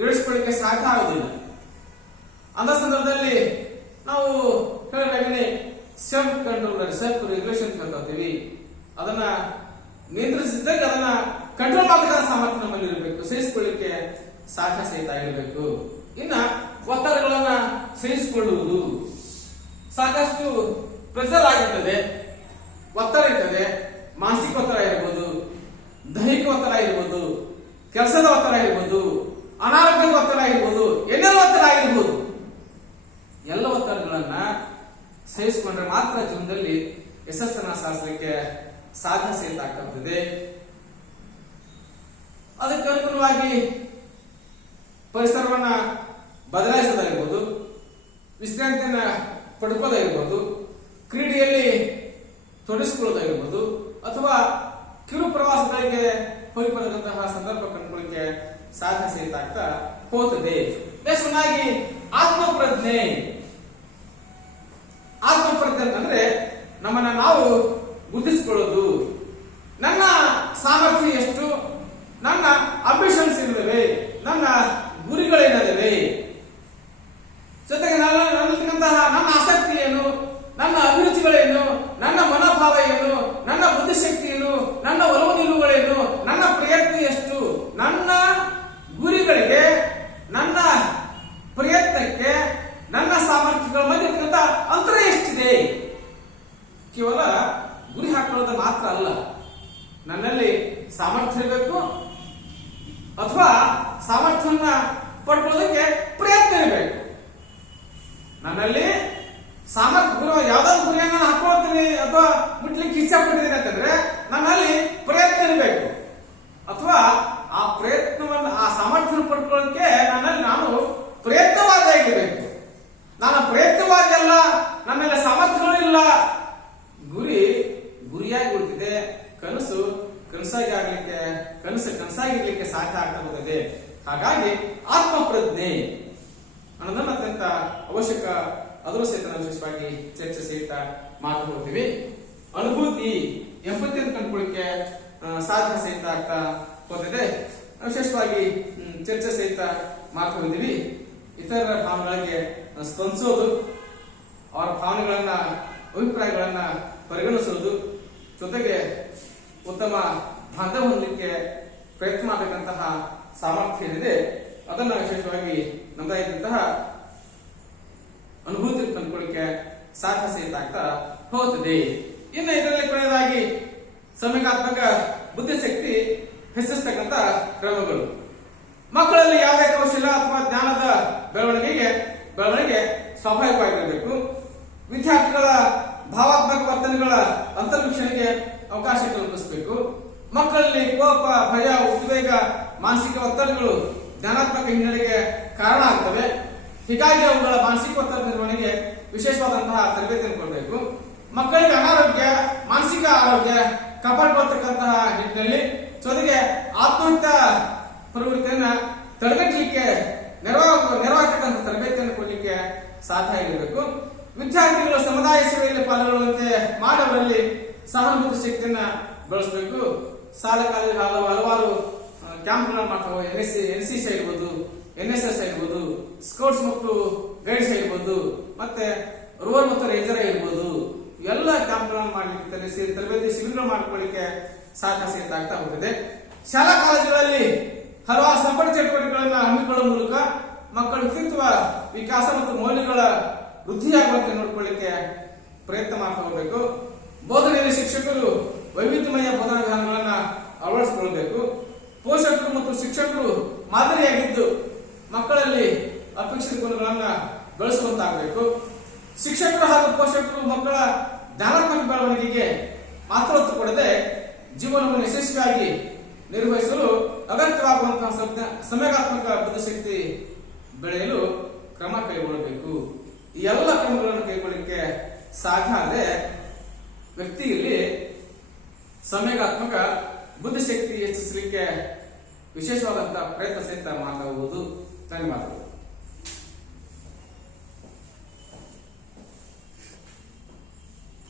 ಇಳಿಸ್ಕೊಳ್ಳಿಕ್ಕೆ ಸಾಧ್ಯ ಆಗುದಿಲ್ಲ. ಅಂತ ಸಂದರ್ಭದಲ್ಲಿ ನಾವು ಹೇಳಿದಾಗಲೇ ಸೆಲ್ಫ್ ಕಂಟ್ರೋಲ್, ಸೆಲ್ಫ್ ರೆಗ್ಯುಲೇಷನ್ ಹೇಳ್ತೀವಿ. ಅದನ್ನ ನಿಯಂತ್ರಿಸಿದಾಗ ಅದನ್ನ ಕಂಟ್ರೋಲ್ ಮಾಡತಕ್ಕಂಥ ಸಾಮರ್ಥ್ಯ ನಮ್ಮಲ್ಲಿ ಇರಬೇಕು, ಸಹಿಸಿಕೊಳ್ಳಿಕ್ಕೆ ಸಾಧ್ಯ ಸಹಿತ ಇರಬೇಕು. ಇನ್ನ ಒತ್ತಡಗಳನ್ನ ಸಹಿಸಿಕೊಳ್ಳುವುದು, ಸಾಕಷ್ಟು ಪ್ರೆಷರ್ ಆಗಿರ್ತದೆ, ಒತ್ತಡ ಇರ್ತದೆ. ಮಾನಸಿಕ ಒತ್ತಡ ಇರಬಹುದು, ದೈಹಿಕ ಒತ್ತಡ ಇರಬಹುದು, ಕೆಲಸದ ಒತ್ತಡ ಇರಬಹುದು, ಅನಾರೋಗ್ಯದ ಒತ್ತಡ ಇರಬಹುದು, ಏನೆಲ್ಲ ಒತ್ತಡ ಆಗಿರ್ಬೋದು. ಎಲ್ಲ ಒತ್ತಡಗಳನ್ನ ಸಹಿಸಿಕೊಂಡ್ರೆ ಮಾತ್ರ ಜೀವನದಲ್ಲಿ ಯಶಸ್ಸನ್ನ ಸಾಧಿಸಲಿಕ್ಕೆ ಸಾಧ್ಯ ಸಹಿತ ಆಗ್ತದೆ. ಅದಕ್ಕೆ ಅನುಗುಣವಾಗಿ ಪರಿಸರವನ್ನ ಬದಲಾಯಿಸೋದಾಗಿರ್ಬೋದು, ವಿಶ್ರಾಂತಿಯನ್ನ ಪಡ್ಕೋದಾಗಿರ್ಬೋದು, ಕ್ರೀಡೆಯಲ್ಲಿ ತೊಡಗಿಸಿಕೊಳ್ಳೋದಾಗಿರ್ಬೋದು, ಅಥವಾ ಕಿರು ಪ್ರವಾಸಗಳಿಗೆ ಹೋಗಿ ಬರದಂತಹ ಸಂದರ್ಭ ಕಂಡುಕೊಳ್ಳಿಕ್ಕೆ ಸಾಧ್ಯ ಸಹಿತ ಆಗ್ತಾ ಹೋಗುತ್ತದೆ. ನೆಕ್ಸ್ಟ್ ಆತ್ಮಪ್ರಜ್ಞೆ. ಆತ್ಮಪ್ರಜ್ಞೆ ಅಂತಂದ್ರೆ ನಮ್ಮನ್ನ ನಾವು ಗುರುತಿಸಿಕೊಳ್ಳೋದು, ನನ್ನ ಸಾಮರ್ಥ್ಯ ಎಷ್ಟು, ನನ್ನ ಅಂಬಿಷನ್ಸ್ ಏನಿವೆ, ನನ್ನ ಗುರಿಗಳೇನಿವೆ, ಜೊತೆಗೆ ನನ್ನಲ್ಲಿರ್ತಕ್ಕಂತಹ ನನ್ನ ಆಸಕ್ತಿ ಏನು, ನನ್ನ ಅಭಿರುಚಿಗಳೇನು, ನನ್ನ ಮನೋಭಾವ ಏನು, ನನ್ನ ಬುದ್ಧಿಶಕ್ತಿ ಏನು, ನನ್ನ ಒಲವು ನಿಲುವುಗಳೇನು, ನನ್ನ ಪ್ರಯತ್ನ ಎಷ್ಟು, ನನ್ನ ಗುರಿಗಳಿಗೆ, ನನ್ನ ಪ್ರಯತ್ನಕ್ಕೆ, ನನ್ನ ಸಾಮರ್ಥ್ಯಗಳ ಮಧ್ಯೆ ಇರ್ತಕ್ಕಂಥ ಅಂತರ ಎಷ್ಟಿದೆ. ಕೇವಲ ಗುರಿ ಹಾಕೊಳ್ಳೋದು ಮಾತ್ರ ಅಲ್ಲ, ನನ್ನಲ್ಲಿ ಸಾಮರ್ಥ್ಯ ಇರಬೇಕು ಅಥವಾ ಸಾಮರ್ಥ್ಯವನ್ನ ಪಡ್ಕೊಳ್ಳೋದಕ್ಕೆ ಪ್ರಯತ್ನ ಇರಬೇಕು. ನನ್ನಲ್ಲಿ ಸಾಮರ್ಥ್ಯ ಯಾವ್ದಾದ್ರು ಗುರಿಯನ್ನ ಹಾಕೊಳ್ತೀನಿ ಅಥವಾ ಮುಟ್ಲಿಕ್ಕೆ ಇಚ್ಛೆ ಪಡ್ತೀನಿ ಅಂತಂದ್ರೆ ನನ್ನಲ್ಲಿ ಪ್ರಯತ್ನ ಇರಬೇಕು, ಅಥವಾ ಆ ಪ್ರಯತ್ನವನ್ನು ಆ ಸಾಮರ್ಥ್ಯ ಪಡ್ಕೊಳ್ಳೋಕೆ ನನ್ನಲ್ಲಿ ನಾನು ಪ್ರಯತ್ನವಾದಾಗಿರ್ಬೇಕು. ನಾನು ಪ್ರಯತ್ನವಾಗಿ ಅಲ್ಲ, ನನ್ನಲ್ಲಿ ಸಾಮರ್ಥ್ಯಗಳು ಇಲ್ಲ, ಗುರಿಯಾಗಿ ಉಳಿದಿದೆ, ಕನಸು ಕನಸಾಗಿರ್ಲಿಕ್ಕೆ ಸಾಧ್ಯ ಆಗ್ತಾ ಹೋಗಿದೆ. ಹಾಗಾಗಿ ಆತ್ಮಪ್ರಜ್ಞೆ ಅನ್ನೋದನ್ನ ಅತ್ಯಂತ ಅವಶ್ಯಕ. ಅದರ ಸಹಿತ ನಾವು ವಿಶೇಷವಾಗಿ ಚರ್ಚೆ ಸಹಿತ ಮಾತನಾಡ್ತೀವಿ. ಅನುಭೂತಿ, ಎಂಪತಿಯನ್ನು ಕಂಡುಕೊಳ್ಳಿಕ್ಕೆ ಸಾಧ್ಯ ಸಹಿತ ಆಗ್ತಾ ಹೋಗಿದೆ. ವಿಶೇಷವಾಗಿ ಚರ್ಚೆ ಸಹಿತ ಮಾತನಾಡಿದೀವಿ. ಇತರರ ಭಾವನೆಗಳಿಗೆ ಸ್ಪಂದಿಸೋದು, ಅವರ ಭಾವನೆಗಳನ್ನ, ಅಭಿಪ್ರಾಯಗಳನ್ನ ಪರಿಗಣಿಸುವುದು, ಜೊತೆಗೆ ಉತ್ತಮ ಬಾಂಧವ್ಯ ಹೊಂದಲಿಕ್ಕೆ ಪ್ರಯತ್ನ ಮಾಡಬೇಕಂತಹ ಸಾಮರ್ಥ್ಯ ಏನಿದೆ ಅದನ್ನ ವಿಶೇಷವಾಗಿ ನಮ್ಮದಾಗಿದ್ದಂತಹ ಅನುಭೂತಿ ಕಂಡುಕೊಳ್ಳಿಕ್ಕೆ ಸಾಧ್ಯ ಸಹಿತ ಆಗ್ತಾ ಹೋಗುತ್ತದೆ. ಇನ್ನು ಇದರಲ್ಲಿ ಕೊನೆಯದಾಗಿ ಸಂವೇಗಾತ್ಮಕ ಬುದ್ಧಿಶಕ್ತಿ ಹೆಚ್ಚಿಸತಕ್ಕಂತ ಕ್ರಮಗಳು. ಮಕ್ಕಳಲ್ಲಿ ಯಾವುದೇ ಕೌಶಲ್ಯ ಅಥವಾ ಜ್ಞಾನದ ಬೆಳವಣಿಗೆ ಸ್ವಾಭಾವಿಕವಾಗಿರಬೇಕು. ವಿದ್ಯಾರ್ಥಿಗಳ ಭಾವಾತ್ಮಕ ವರ್ತನೆಗಳ ಅಂತರ್ವೀಕ್ಷಣೆಗೆ ಅವಕಾಶ ಕಲ್ಪಿಸಬೇಕು. ಮಕ್ಕಳಲ್ಲಿ ಕೋಪ, ಭಯ, ಉದ್ವೇಗ, ಮಾನಸಿಕ ಒತ್ತಡಗಳು ಜ್ಞಾನಾತ್ಮಕ ಹಿನ್ನಡೆಗೆ ಕಾರಣ ಆಗ್ತವೆ. ಹೀಗಾಗಿ ಅವುಗಳ ಮಾನಸಿಕ ಒತ್ತಡ ನಿರ್ವಹಣೆಗೆ ವಿಶೇಷವಾದಂತಹ ತರಬೇತಿಯನ್ನು ಕೊಡಬೇಕು. ಮಕ್ಕಳಿಗೆ ಅನಾರೋಗ್ಯ, ಮಾನಸಿಕ ಆರೋಗ್ಯ ಕಾಪಾಡಿಕೊಳ್ತಕ್ಕಂತಹ ನಿಟ್ಟಿನಲ್ಲಿ ಜೊತೆಗೆ ಆತ್ಮಹತ್ಯಾ ಪ್ರವೃತ್ತಿಯನ್ನ ತಡೆಗಟ್ಟಲಿಕ್ಕೆ ನೆರವಾಗತಕ್ಕಂಥ ತರಬೇತಿಯನ್ನು ಕೊಡಲಿಕ್ಕೆ ಸಾಧ್ಯ ಆಗಿರಬೇಕು. ವಿದ್ಯಾರ್ಥಿಗಳು ಸಮುದಾಯ ಸೇವೆಯಲ್ಲಿ ಪಾಲ್ಗೊಳ್ಳುವಂತೆ ಮಾಡವರಲ್ಲಿ ಸಹಾನುಭೂತಿ ಶಕ್ತಿಯನ್ನ ಬೆಳೆಸಬೇಕು. ಶಾಲಾ ಕಾಲೇಜು ಹಲವಾರು ಕ್ಯಾಂಪ್ಗಳನ್ನು ಮಾಡ್ತಾವೆ. NCC ಇರ್ಬೋದು, NSS ಇರ್ಬೋದು, ಸ್ಕೌಟ್ಸ್ ಮತ್ತು ಗೈಡ್ಸ್ ಇರ್ಬೋದು, ಮತ್ತೆ ರೋವರ್ ಮತ್ತು ರೇಂಜರ್ ಇರ್ಬೋದು. ಎಲ್ಲ ಕ್ಯಾಂಪ್ಗಳನ್ನು ಮಾಡ್ಲಿಕ್ಕೆ ತರಬೇತಿ ಶಿಬಿರಗಳು ಮಾಡ್ಕೊಳ್ಳಿಕ್ಕೆ ಸಾಧ್ಯ ಆಗ್ತಾ ಹೋಗಿದೆ. ಶಾಲಾ ಕಾಲೇಜುಗಳಲ್ಲಿ ಹಲವಾರು ಸಂಪಟ ಚಟುವಟಿಕೆಗಳನ್ನು ಹಮ್ಮಿಕೊಳ್ಳುವ ಮೂಲಕ ಮಕ್ಕಳ ವ್ಯಕ್ತಿತ್ವ ವಿಕಾಸ ಮತ್ತು ಮೌಲ್ಯಗಳ ವೃದ್ಧಿಯಾಗುವಂತೆ ನೋಡಿಕೊಳ್ಳಿಕ್ಕೆ ಪ್ರಯತ್ನ ಮಾಡ್ತಾ ಹೋಗಬೇಕು. ಬೋಧನೆಯಲ್ಲಿ ಶಿಕ್ಷಕರು ವೈವಿಧ್ಯಮಯ ಬೋಧನಾ ವಿಧಾನಗಳನ್ನು ಅಳವಡಿಸಿಕೊಳ್ಳಬೇಕು. ಪೋಷಕರು ಮತ್ತು ಶಿಕ್ಷಕರು ಮಾದರಿಯಾಗಿದ್ದು ಮಕ್ಕಳಲ್ಲಿ ಅಪೇಕ್ಷಿತ ಗುಣಗಳನ್ನು ಬೆಳೆಸುವಂತಾಗಬೇಕು. ಶಿಕ್ಷಕರು ಹಾಗೂ ಪೋಷಕರು ಮಕ್ಕಳ ಜ್ಞಾನಾತ್ಮಕ ಬೆಳವಣಿಗೆಗೆ ಮಾತ್ರ ಒತ್ತು ಕೊಡದೆ ಜೀವನವನ್ನು ಯಶಸ್ವಿಯಾಗಿ ನಿರ್ವಹಿಸಲು ಅಗತ್ಯವಾಗುವಂತಹ ಸಂವೇಗಾತ್ಮಕ ಬುದ್ಧಿಶಕ್ತಿ ಬೆಳೆಯಲು ಕ್ರಮ ಕೈಗೊಳ್ಳಬೇಕು. ಈ ಎಲ್ಲ ಕ್ರಮಗಳನ್ನು ಕೈಗೊಳ್ಳಲಿಕ್ಕೆ ಸಾಧ್ಯ ಆದರೆ ವ್ಯಕ್ತಿಯಲ್ಲಿ ಸಂವೇಗಾತ್ಮಕ ಬುದ್ಧಿಶಕ್ತಿ ಹೆಚ್ಚಿಸಲಿಕ್ಕೆ ವಿಶೇಷವಾದಂತಹ ಪ್ರಯತ್ನ ಸಹಿತ ಮಾಡಬಹುದು. ಧನ್ಯವಾದಗಳು.